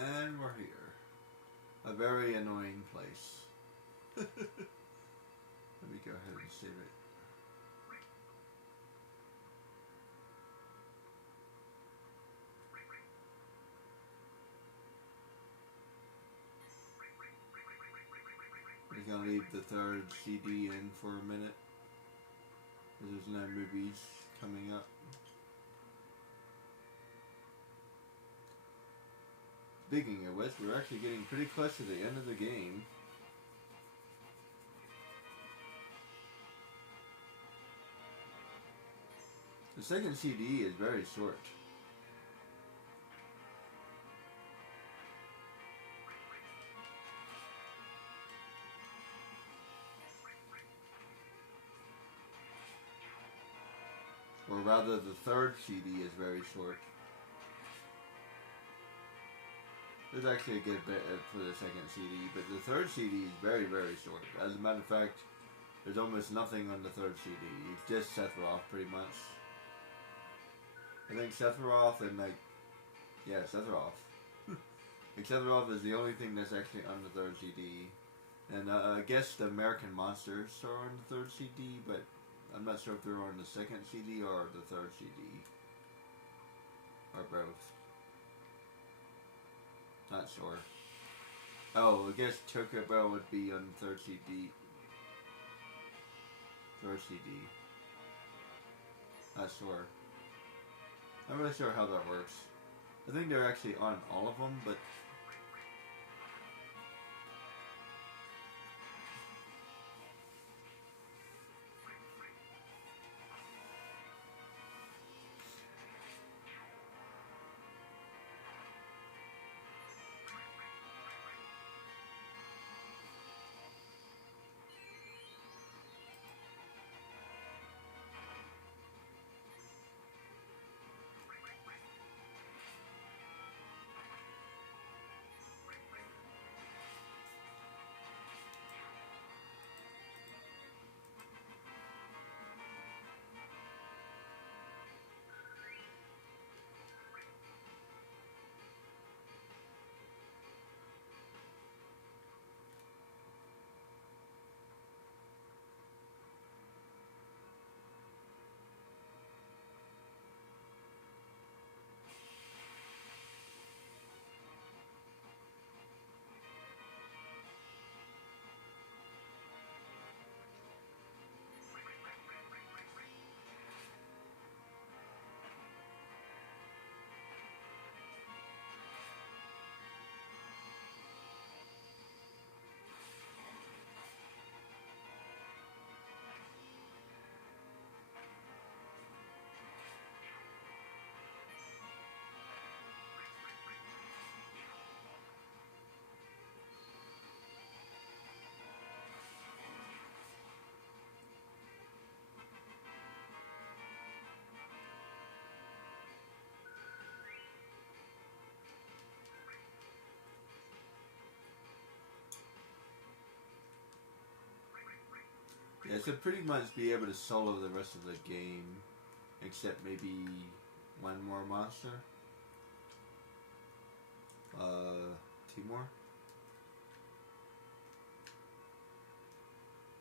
And we're here. A very annoying place. Let me go ahead and save it. We're gonna leave the third CD in for a minute. There's no movies coming up. Speaking of which, we're actually getting pretty close to the end of the game. The second CD is very short. Or rather, the third CD is very short. There's actually a good bit for the second CD, but the third CD is very, very short. As a matter of fact, there's almost nothing on the third CD. It's just Sephiroth, pretty much. I think Sephiroth and, like, yeah, Sephiroth. Like, Sephiroth is the only thing that's actually on the third CD. And I guess the American Monsters are on the third CD, but I'm not sure if they're on the second CD or the third CD. Or both. Not sure. Oh, I guess Chocobo would be on the third CD. Third CD. Not sure. Not really sure how that works. I think they're actually on all of them, but Yeah, so pretty much be able to solo the rest of the game, except maybe one more monster. Timor?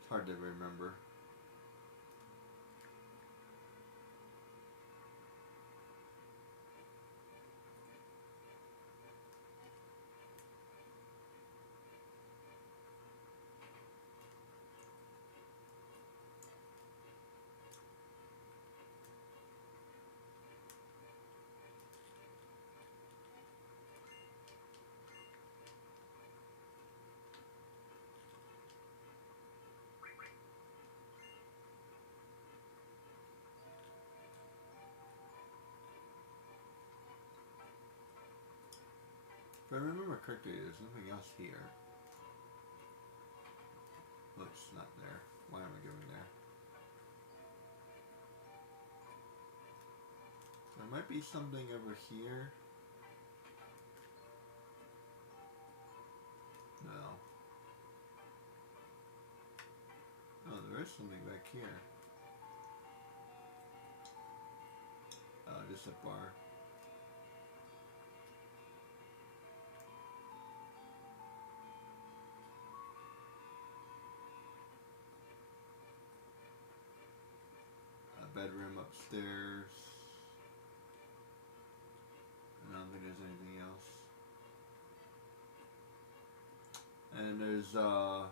It's hard to remember. If I remember correctly, there's nothing else here. Oh, it's not there. Why am I going there? There might be something over here. No. Oh, there is something back here. Oh, just a bar. A bedroom upstairs. I don't think there's anything else. And there's a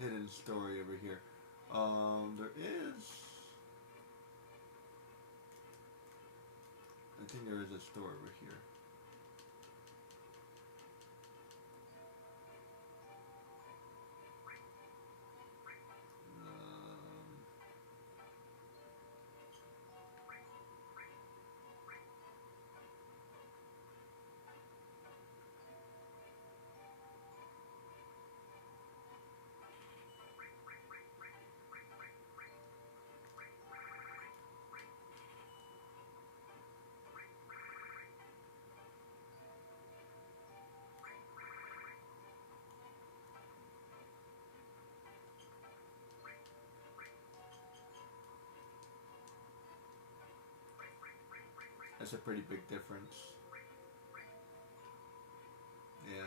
hidden story over here. There is. I think there is a store over here. That's a pretty big difference. Yeah.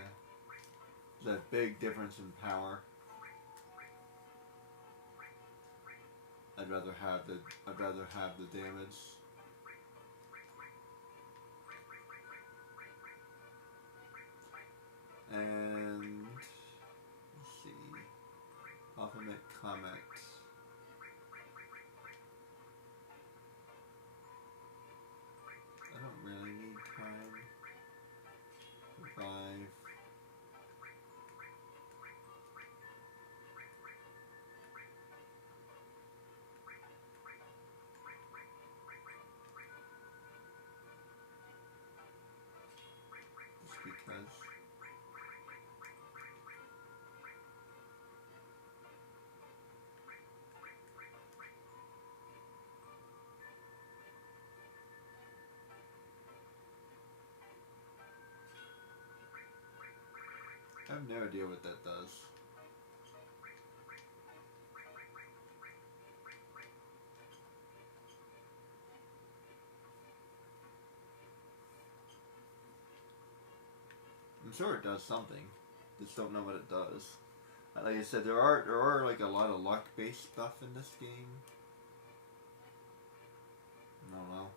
There's a big difference in power. I'd rather have the damage. And let's see. Ultimate Comet. I don't really need time. Revive. Just because. I have no idea what that does. I'm sure it does something. Just don't know what it does. Like I said, there are like a lot of luck based stuff in this game. I don't know.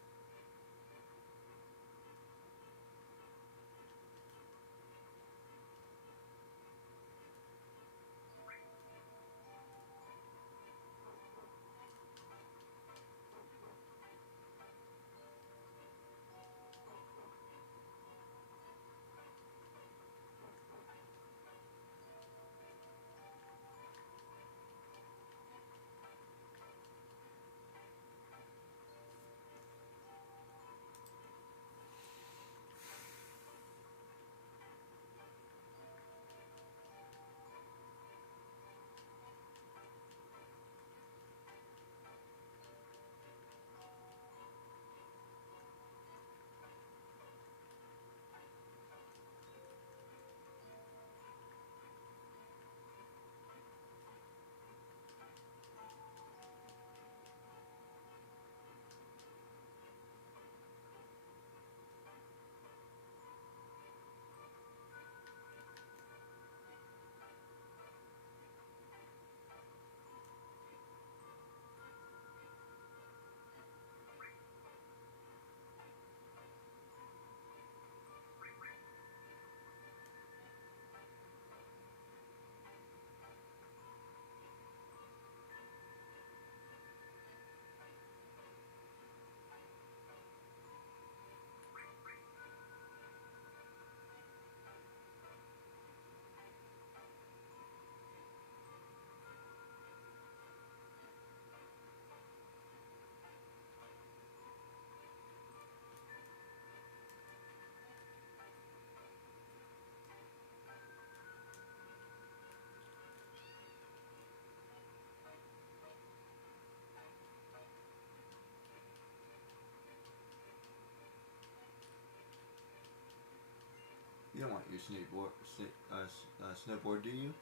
want your snowboard, do you?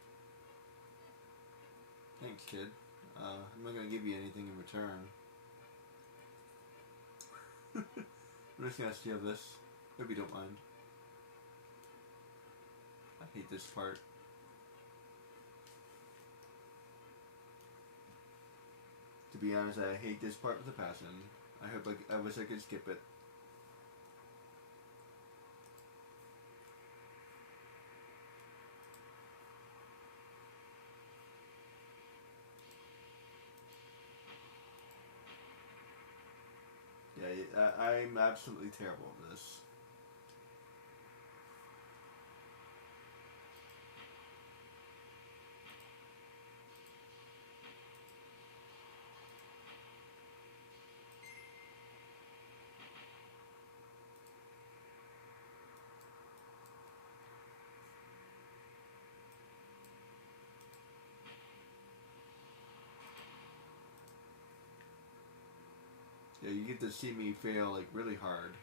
Thanks, kid. I'm not gonna give you anything in return. I'm just gonna steal this. Hope you don't mind. I hate this part. To be honest, I hate this part with a passion. I wish I could skip it. Yeah, I'm absolutely terrible at this. Yeah, you get to see me fail like really hard.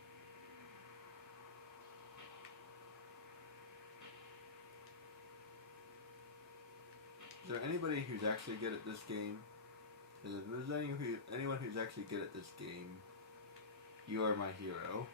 Is there anybody who's actually good at this game? If there's anyone who's actually good at this game, you are my hero.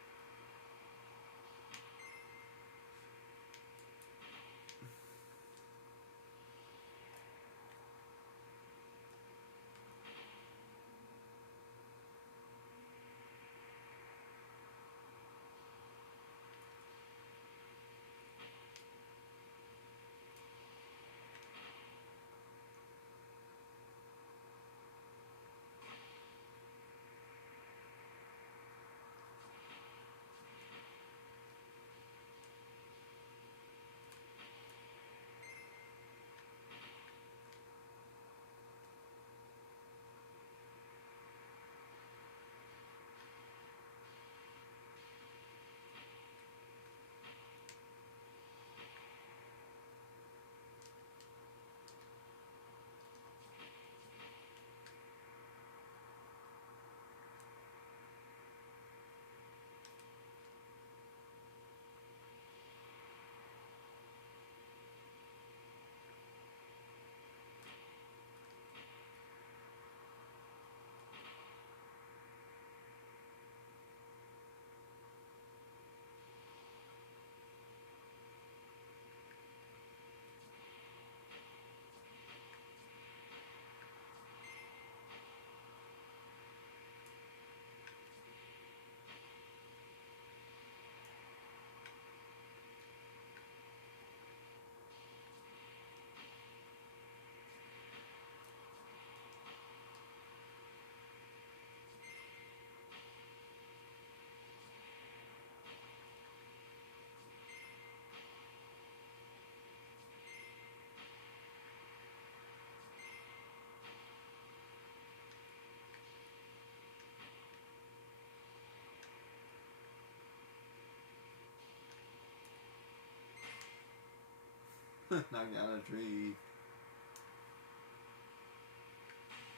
Knock down a tree.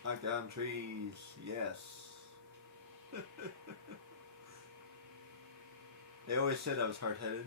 Knock down trees. Yes. They always said I was hard-headed.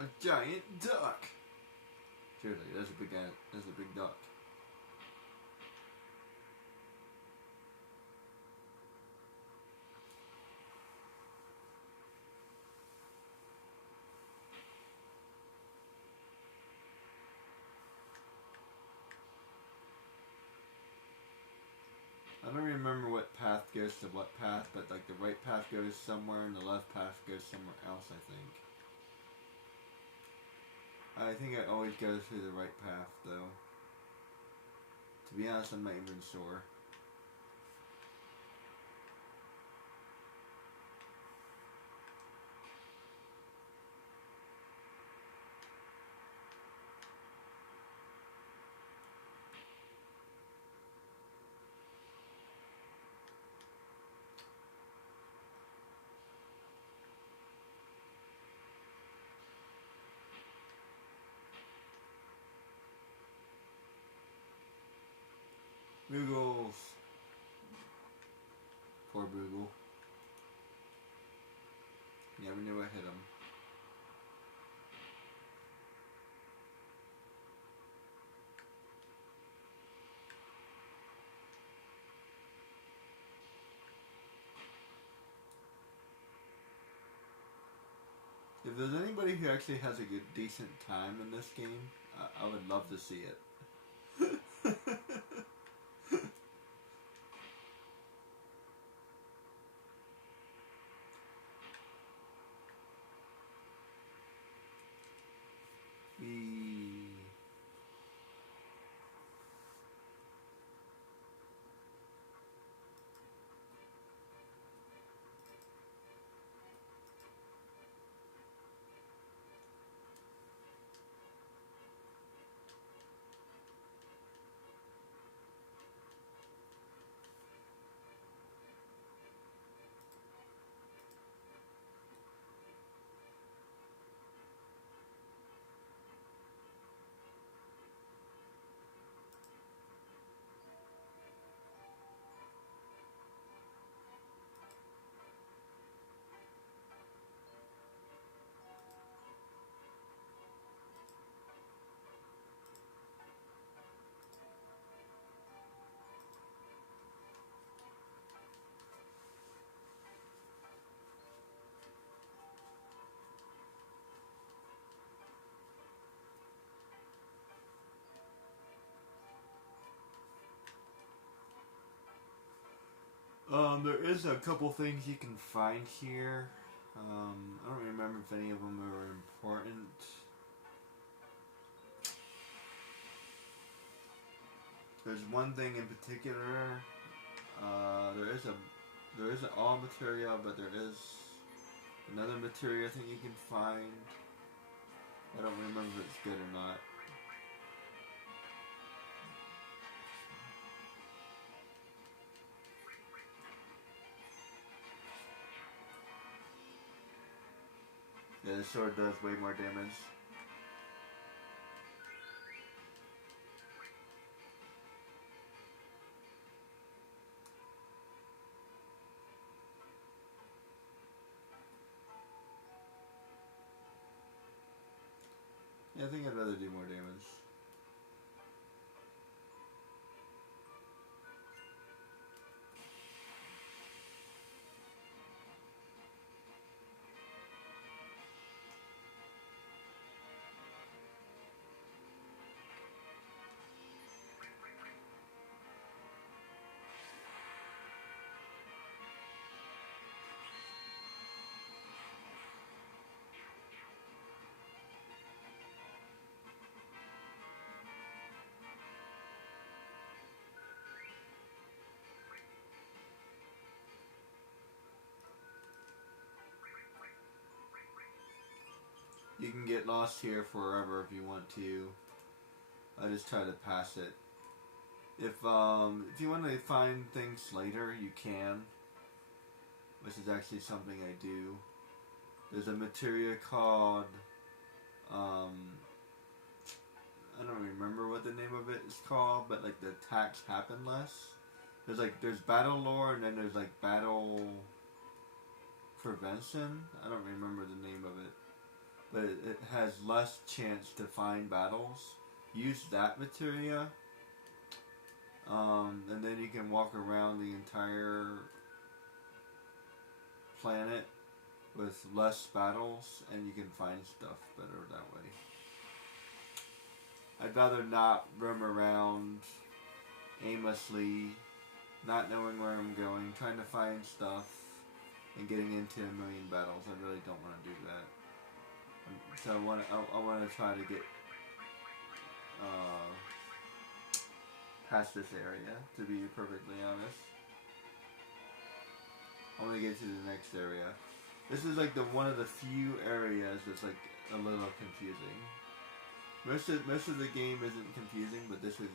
A giant duck. Seriously, there's a big guy. There's a big duck. I don't remember what path goes to what path, but like the right path goes somewhere and the left path goes somewhere else, I think it always goes through the right path, though. To be honest, I'm not even sure. Boogles. Poor Boogle. Never knew I hit him. If there's anybody who actually has a good, decent time in this game, I would love to see it. We... There is a couple things you can find here. I don't remember if any of them are important. There's one thing in particular. There isn't all materia, but there is another materia thing you can find. I don't remember if it's good or not. Yeah, this sword does way more damage. Yeah, I think I'd rather do more damage. You can get lost here forever if you want to. I just try to pass it. If you want to find things later, you can. Which is actually something I do. There's a materia called I don't remember what the name of it is called, but like the attacks happen less. There's battle lore and then there's like battle prevention. I don't remember the name of it. But it has less chance to find battles. Use that materia. And then you can walk around the entire planet with less battles and you can find stuff better that way. I'd rather not roam around aimlessly, not knowing where I'm going, trying to find stuff and getting into a million battles. I really don't want to do that. So I want to try to get past this area, to be perfectly honest. I want to get to the next area. This is like one of the few areas that's like a little confusing. Most of the game isn't confusing, but this is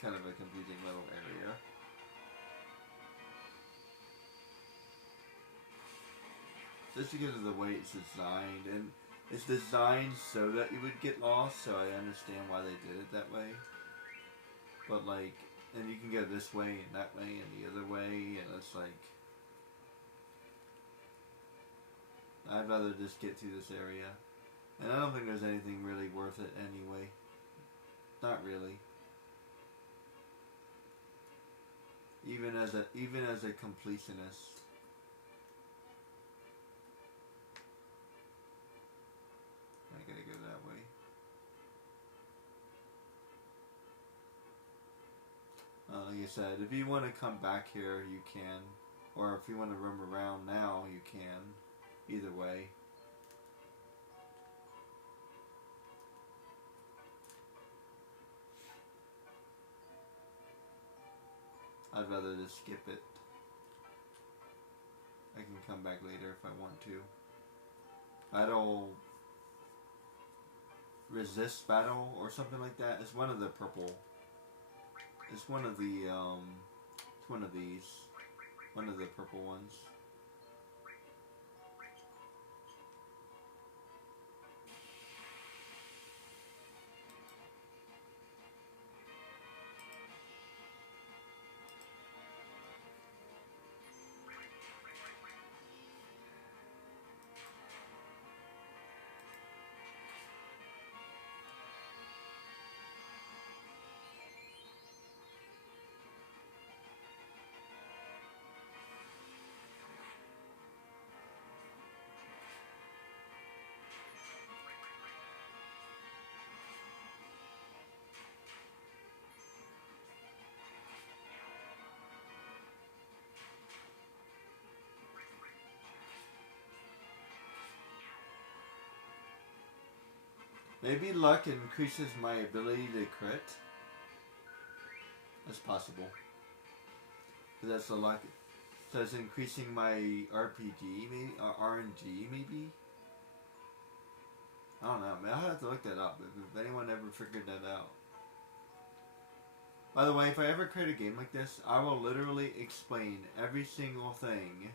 kind of a confusing little area. Just because of the way it's designed, and it's designed so that you would get lost, so I understand why they did it that way. But like, and you can go this way and that way and the other way, and it's like, I'd rather just get through this area. And I don't think there's anything really worth it anyway. Not really. Even as a completionist. I gotta go that way. Like I said, if you want to come back here, you can. Or if you want to roam around now, you can. Either way. I'd rather just skip it. I can come back later if I want to. I don't resist battle or something like that. It's one of the purple. It's one of the it's one of these. One of the purple ones. Maybe luck increases my ability to crit. That's possible. But that's a luck. So it's increasing my RPG, maybe? RNG, maybe? I don't know, man. I'll have to look that up if anyone ever figured that out. By the way, if I ever create a game like this, I will literally explain every single thing.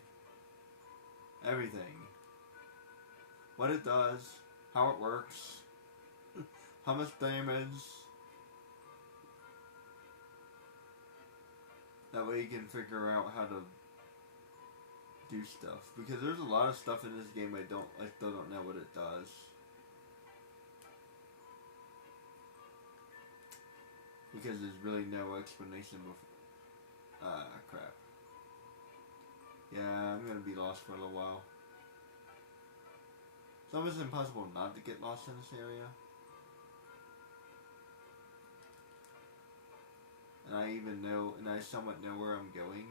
Everything. What it does, how it works, how much damage. That way you can figure out how to do stuff. Because there's a lot of stuff in this game I still don't know what it does. Because there's really no explanation before. Crap. Yeah, I'm gonna be lost for a little while. It's almost impossible not to get lost in this area. And I somewhat know where I'm going.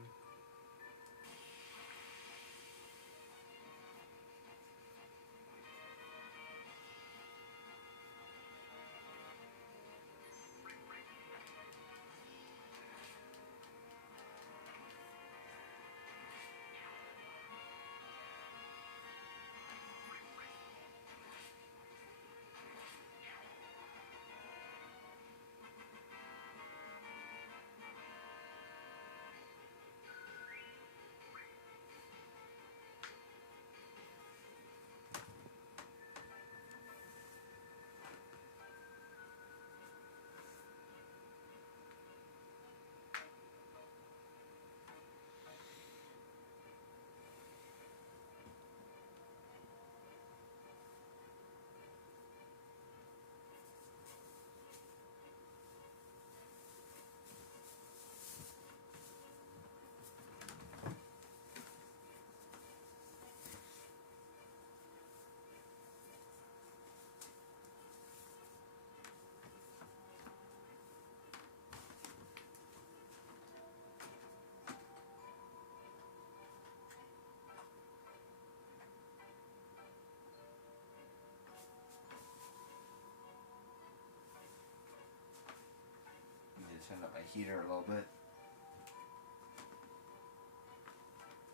Turn up my heater a little bit.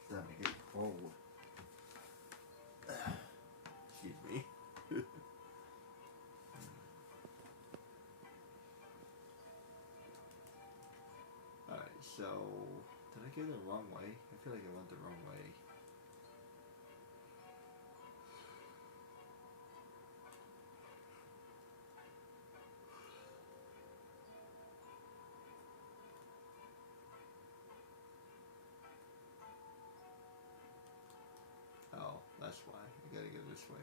Starting to get cold. Excuse me. Alright, so did I go the wrong way? I feel like I went the wrong way. this way.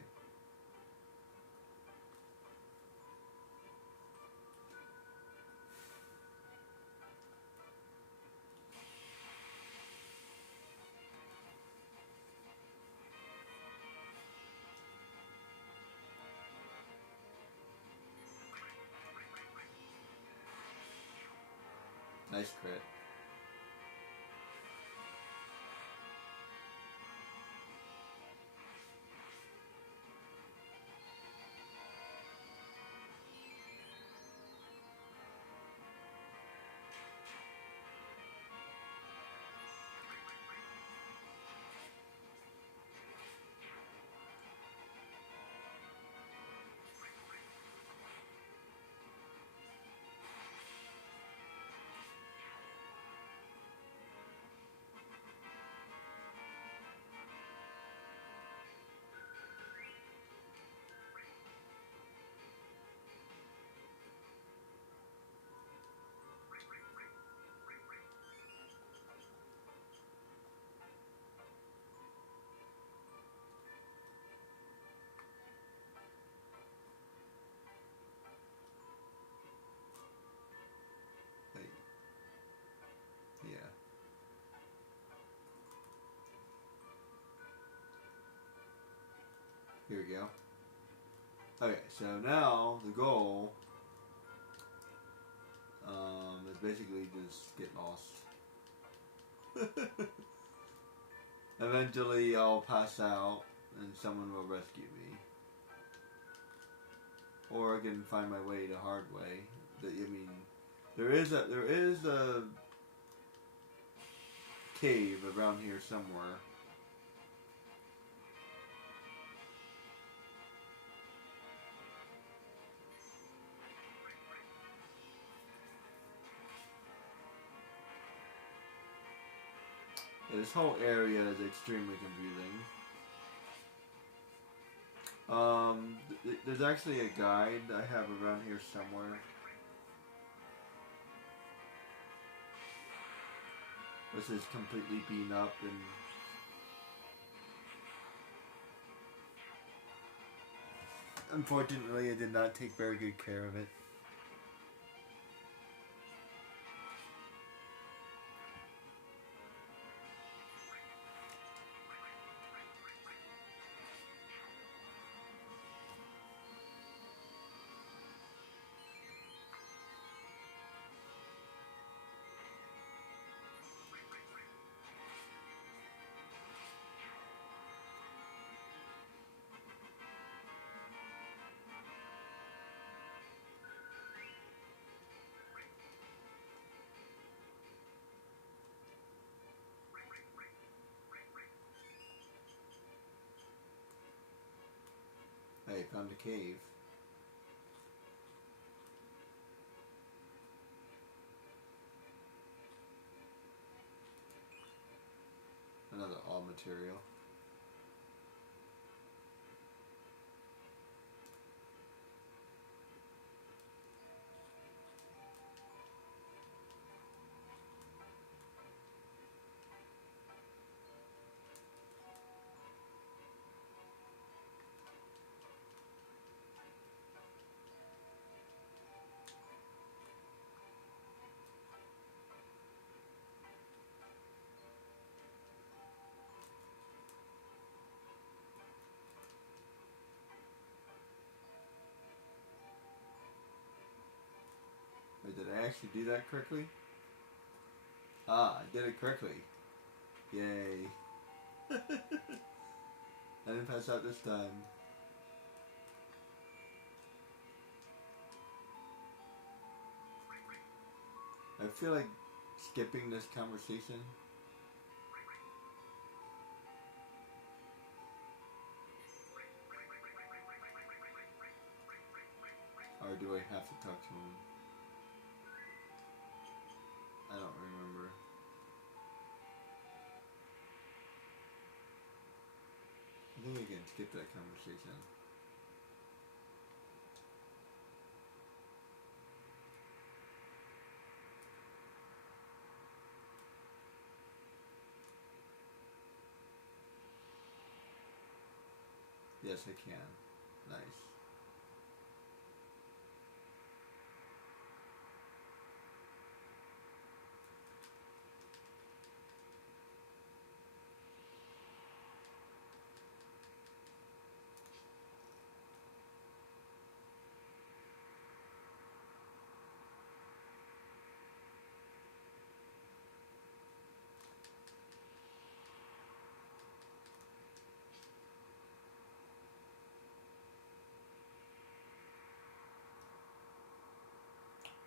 Nice crit. Hey. Yeah. Here we go. Okay, so now the goal is basically just get lost. Eventually I'll pass out and someone will rescue me. Or I can find my way the hard way. I mean, there is a cave around here somewhere. Yeah, this whole area is extremely confusing. There's actually a guide I have around here somewhere. This is completely beaten up and unfortunately I did not take very good care of it. Hey, found a cave. Another all material. Wait, did I actually do that correctly? Ah, I did it correctly. Yay. I didn't pass out this time. I feel like skipping this conversation. Or do I have to talk to him? I don't remember. I think I can skip that conversation. Yes, I can. Nice.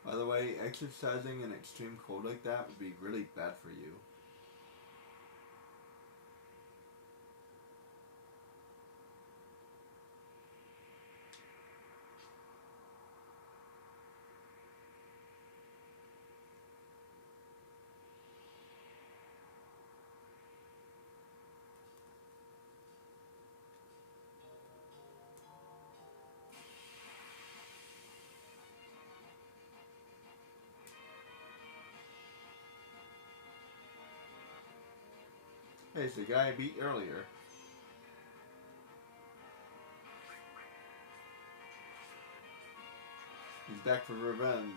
By the way, exercising in extreme cold like that would be really bad for you. Hey, it's the guy I beat earlier. He's back for revenge.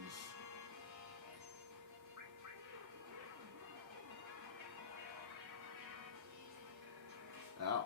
Ow.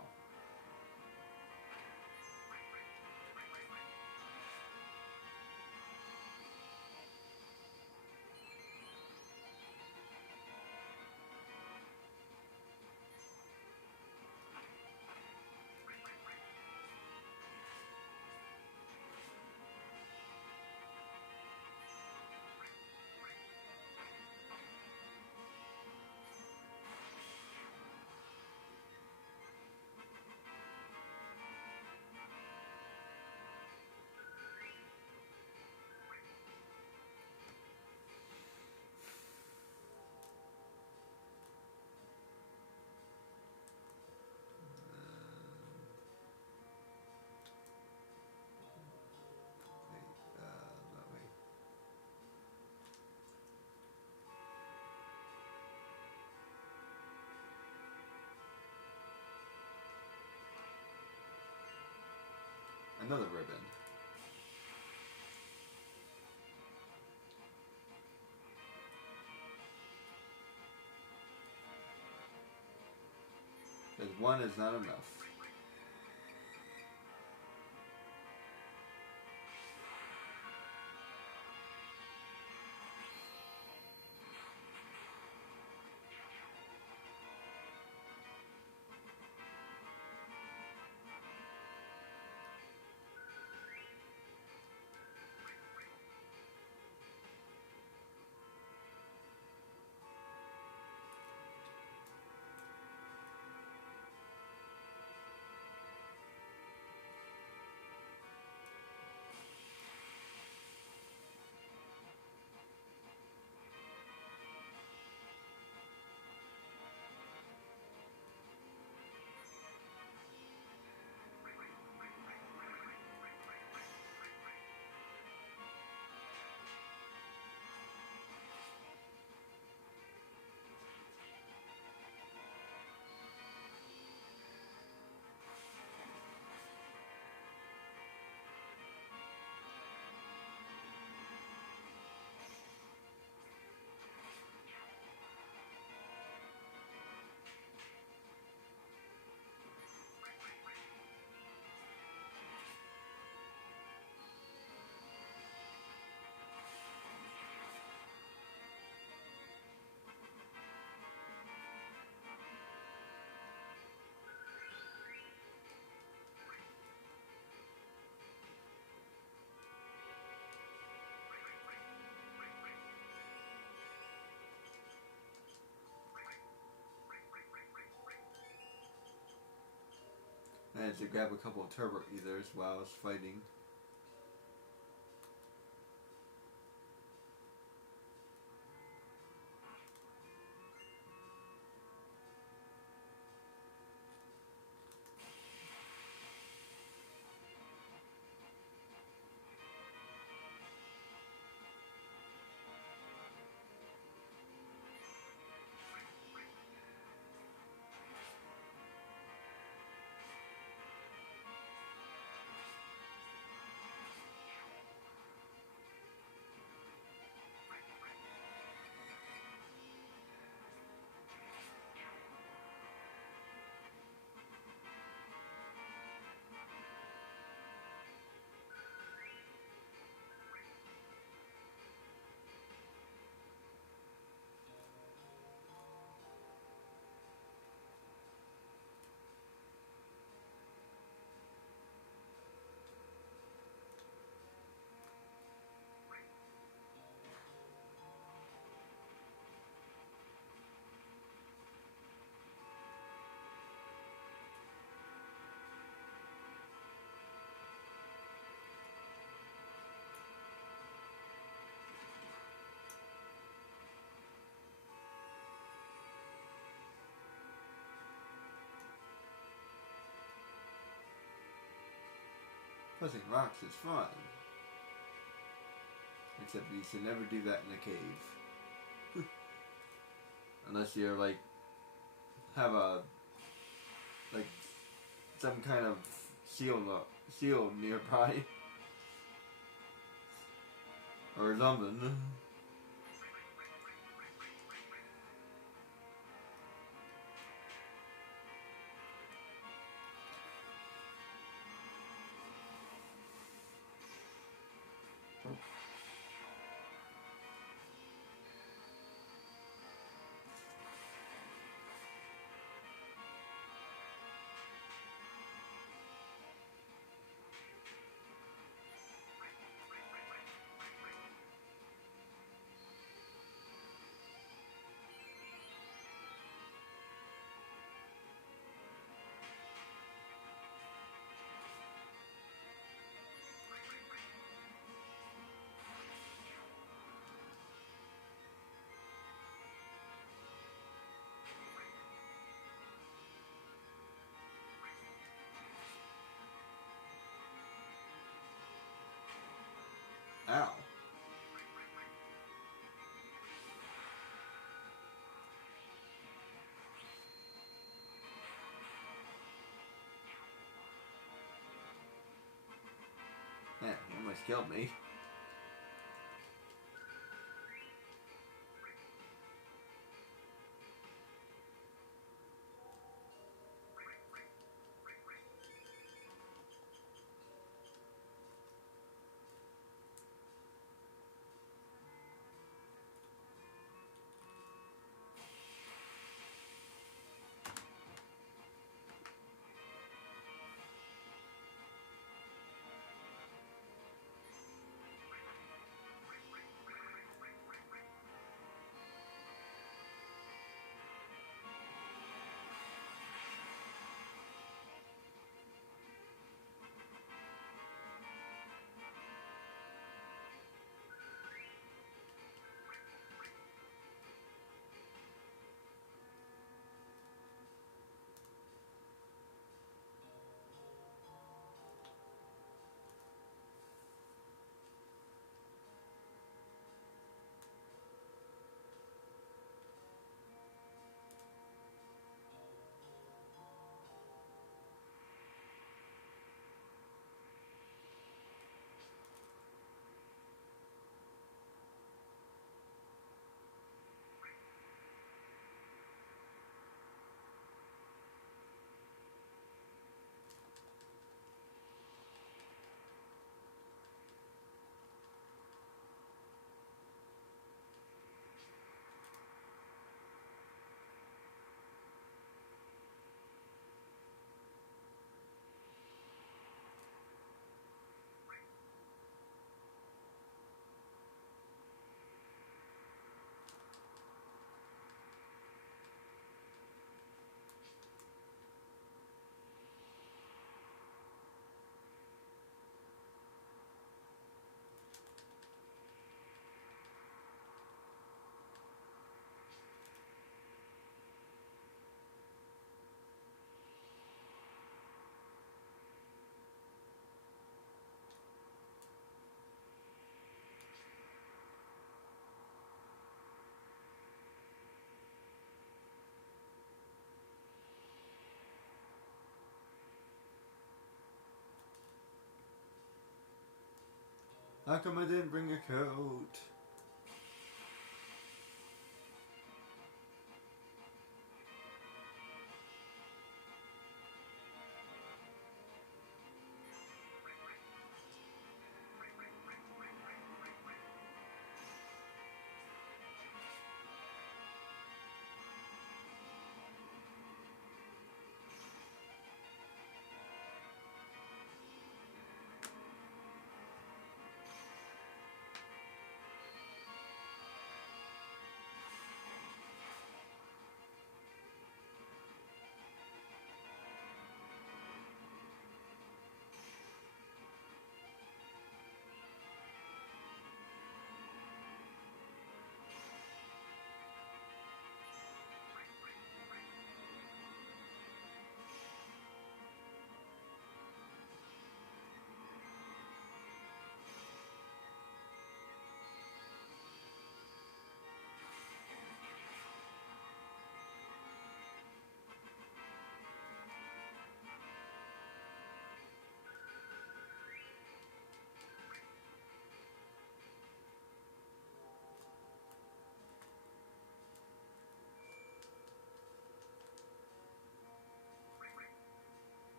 That way. Another ribbon. Because one is not enough. I had to grab a couple of turbo ethers while I was fighting. Puzzling rocks is fun. Except you should never do that in a cave. Unless you're like, have a, like, some kind of seal nearby. Or something. Ow. Yeah, he almost killed me. How come I didn't bring a coat?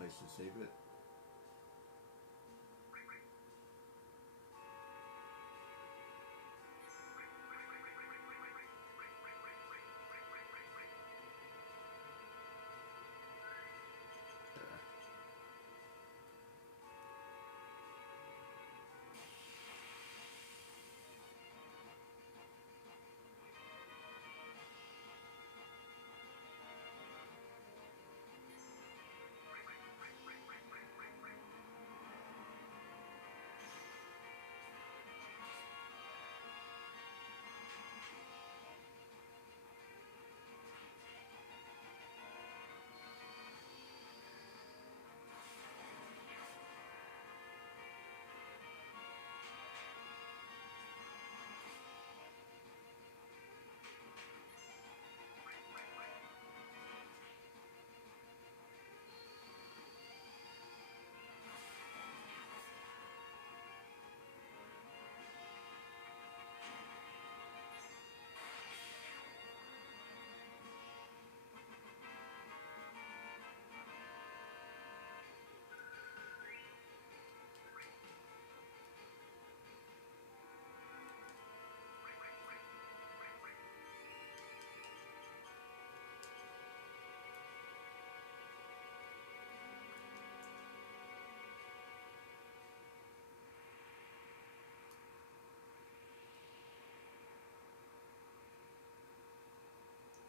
place to save it.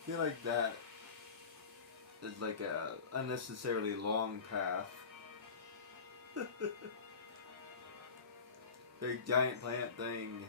I feel like that is like a unnecessarily long path. Big giant plant thing.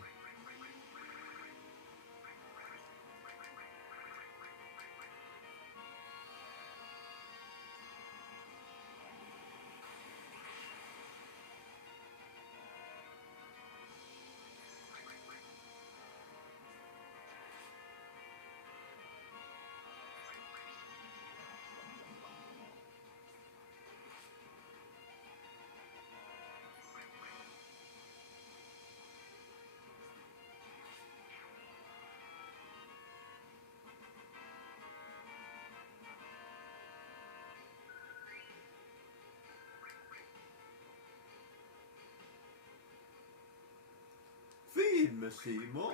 Feed me, Seymour.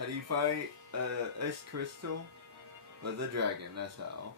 How do you fight Ice Crystal? With the dragon, that's how.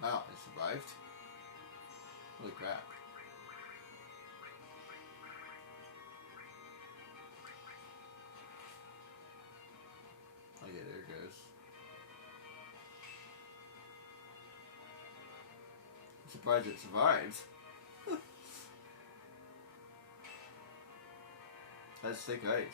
Wow, it survived? Holy crap. Oh yeah, there it goes. I'm surprised it survived. That's thick ice.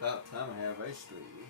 About time I have Ice Lady.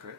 Crit.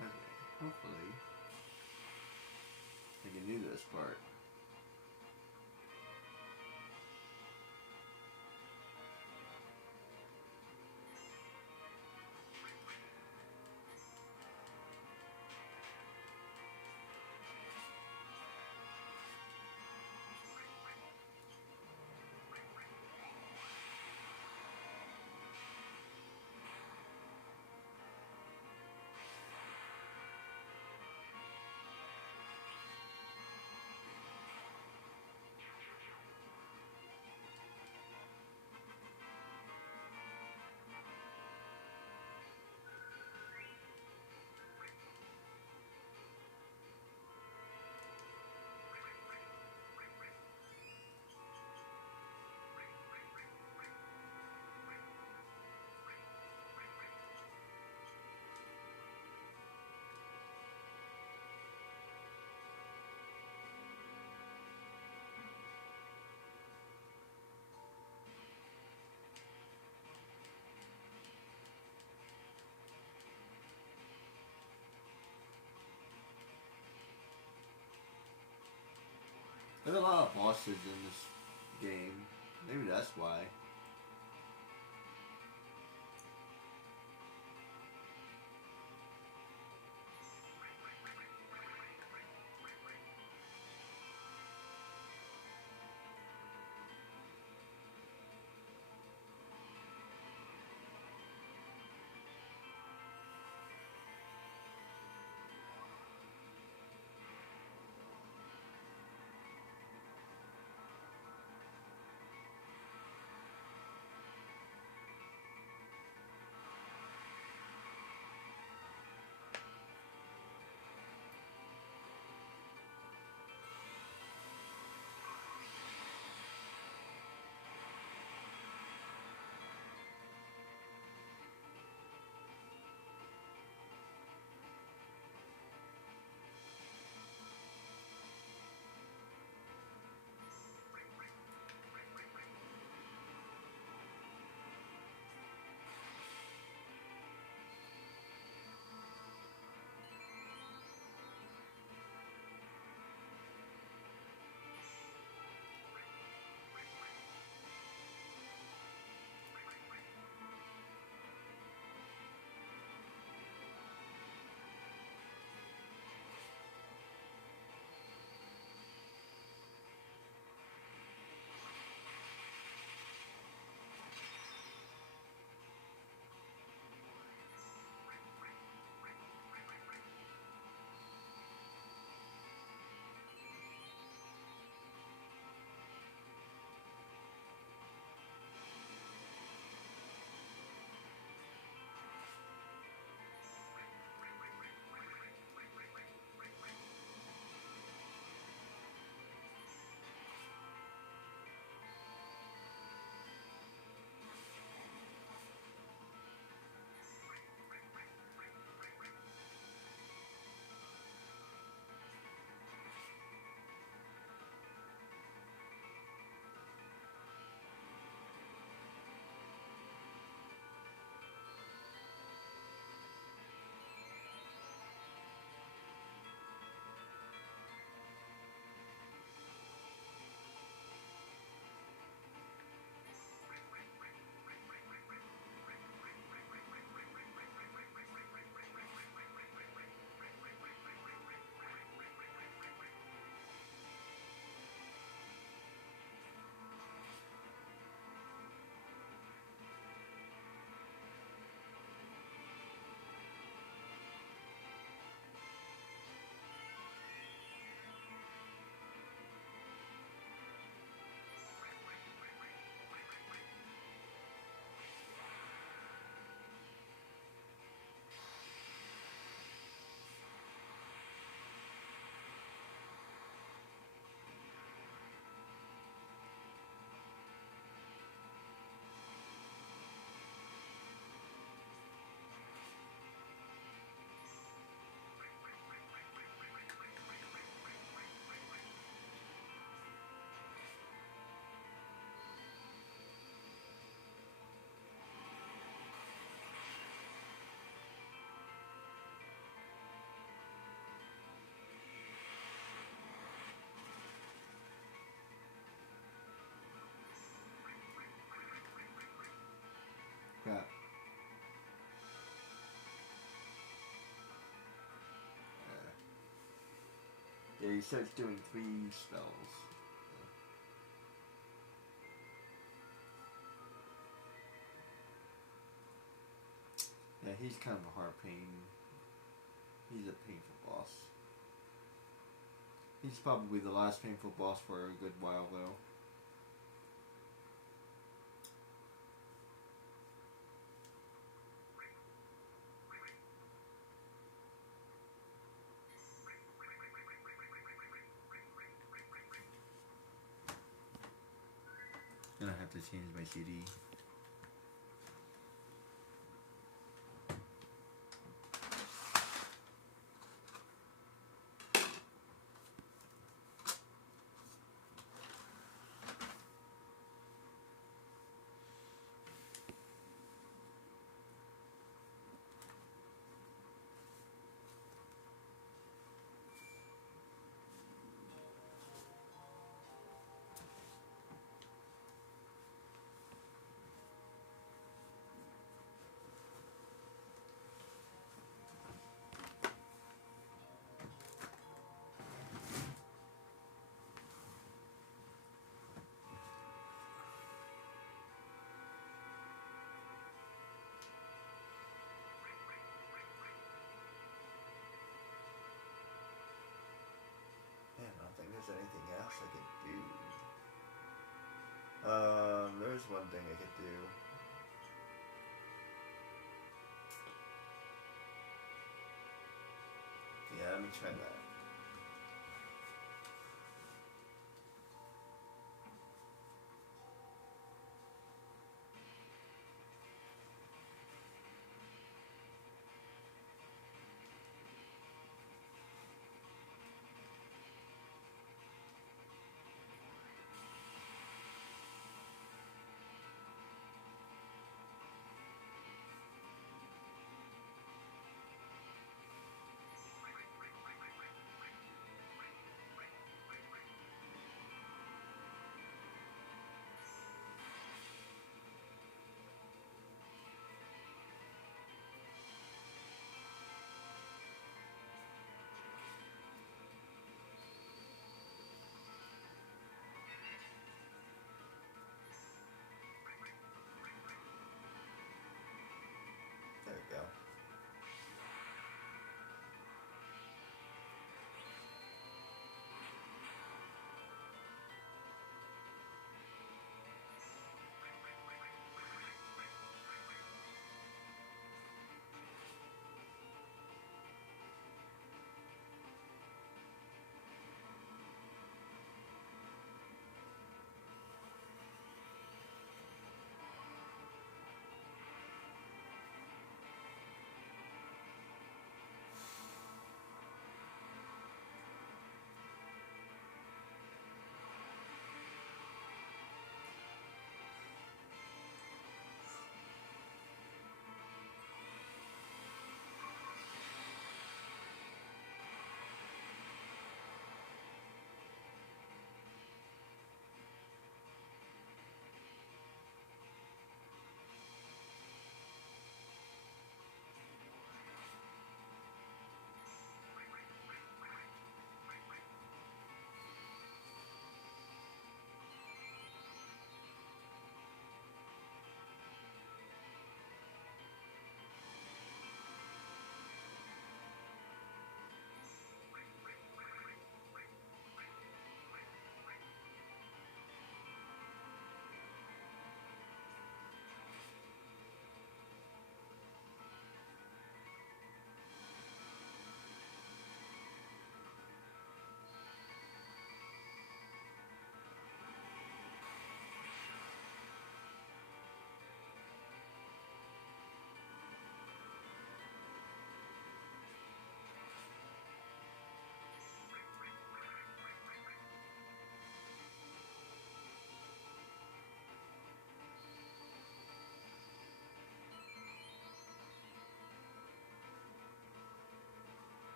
Okay, hopefully I can do this part. There's a lot of bosses in this game. Maybe that's why. Yeah, he starts doing 3 spells. Yeah, he's kind of a hard pain. He's a painful boss. He's probably the last painful boss for a good while, though. And I have to change my CD. Man, I don't think there's anything else I could do. There's one thing I could do. Yeah, let me try that.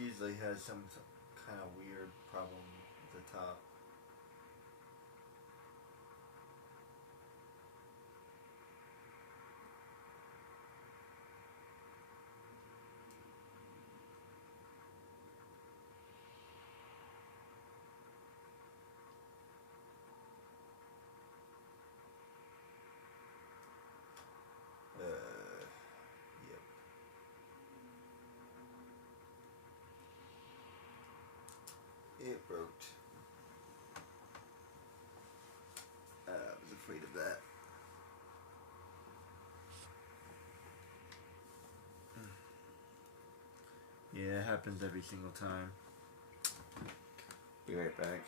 usually has some kind of weird problem at the top. Yep. It broke. I was afraid of that. Yeah, it happens every single time. Be right back.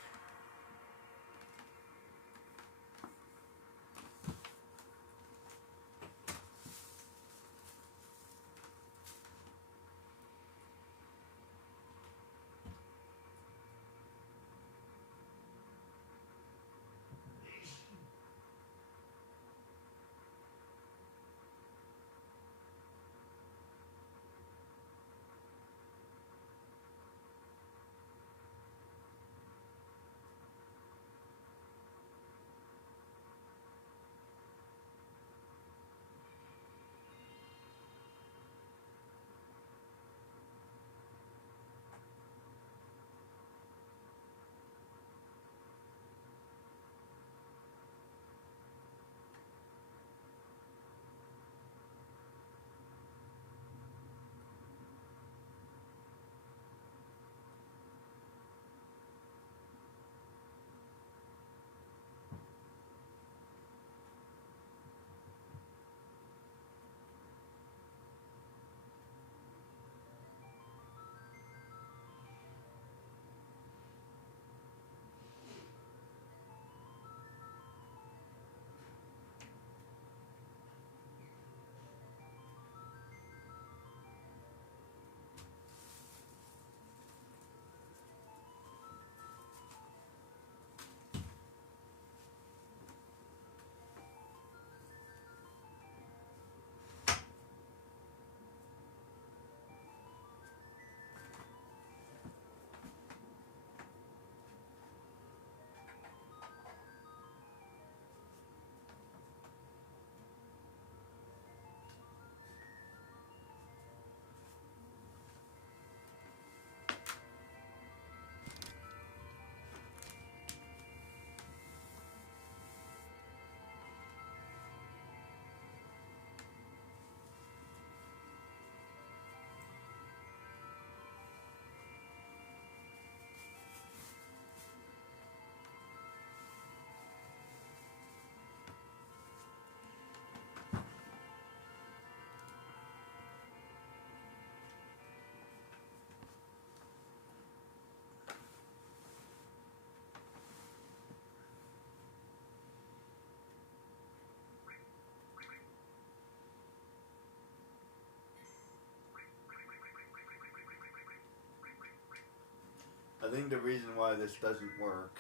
I think the reason why this doesn't work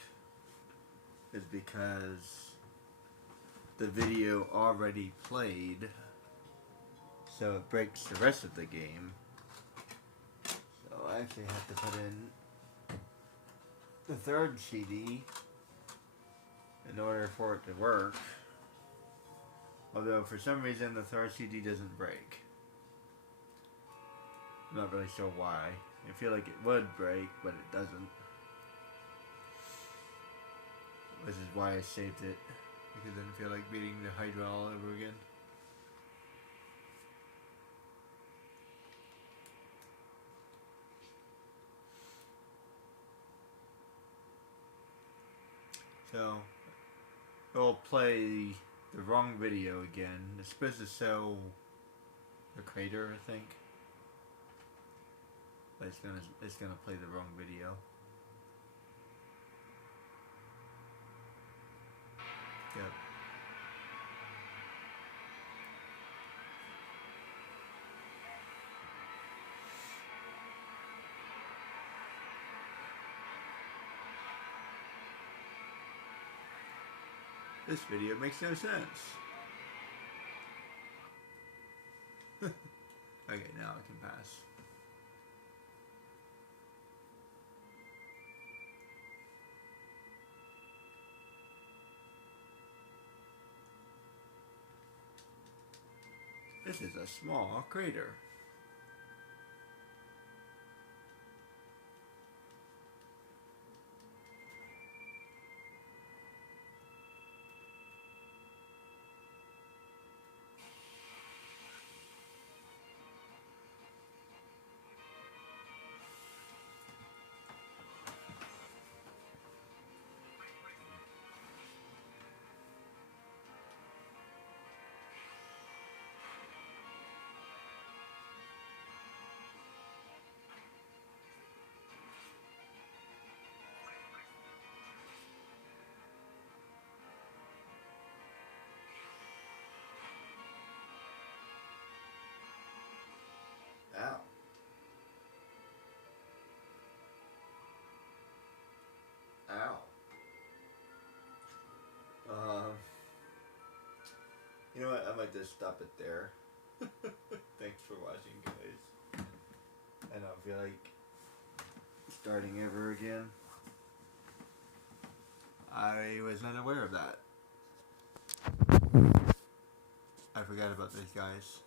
is because the video already played, so it breaks the rest of the game. So I actually have to put in the third CD in order for it to work. Although for some reason the third CD doesn't break. I'm not really sure why. I feel like it would break, but it doesn't. Which is why I saved it. Because I didn't feel like beating the Hydra all over again. So, it will play the wrong video again. It's supposed to show the crater, I think. But it's gonna play the wrong video. Yep. This video makes no sense. Okay, now I can pass. This is a small crater. Ow. Ow. You know what? I might just stop it there. Thanks for watching, guys. I don't feel like starting ever again. I was not aware of that. I forgot about this, guys.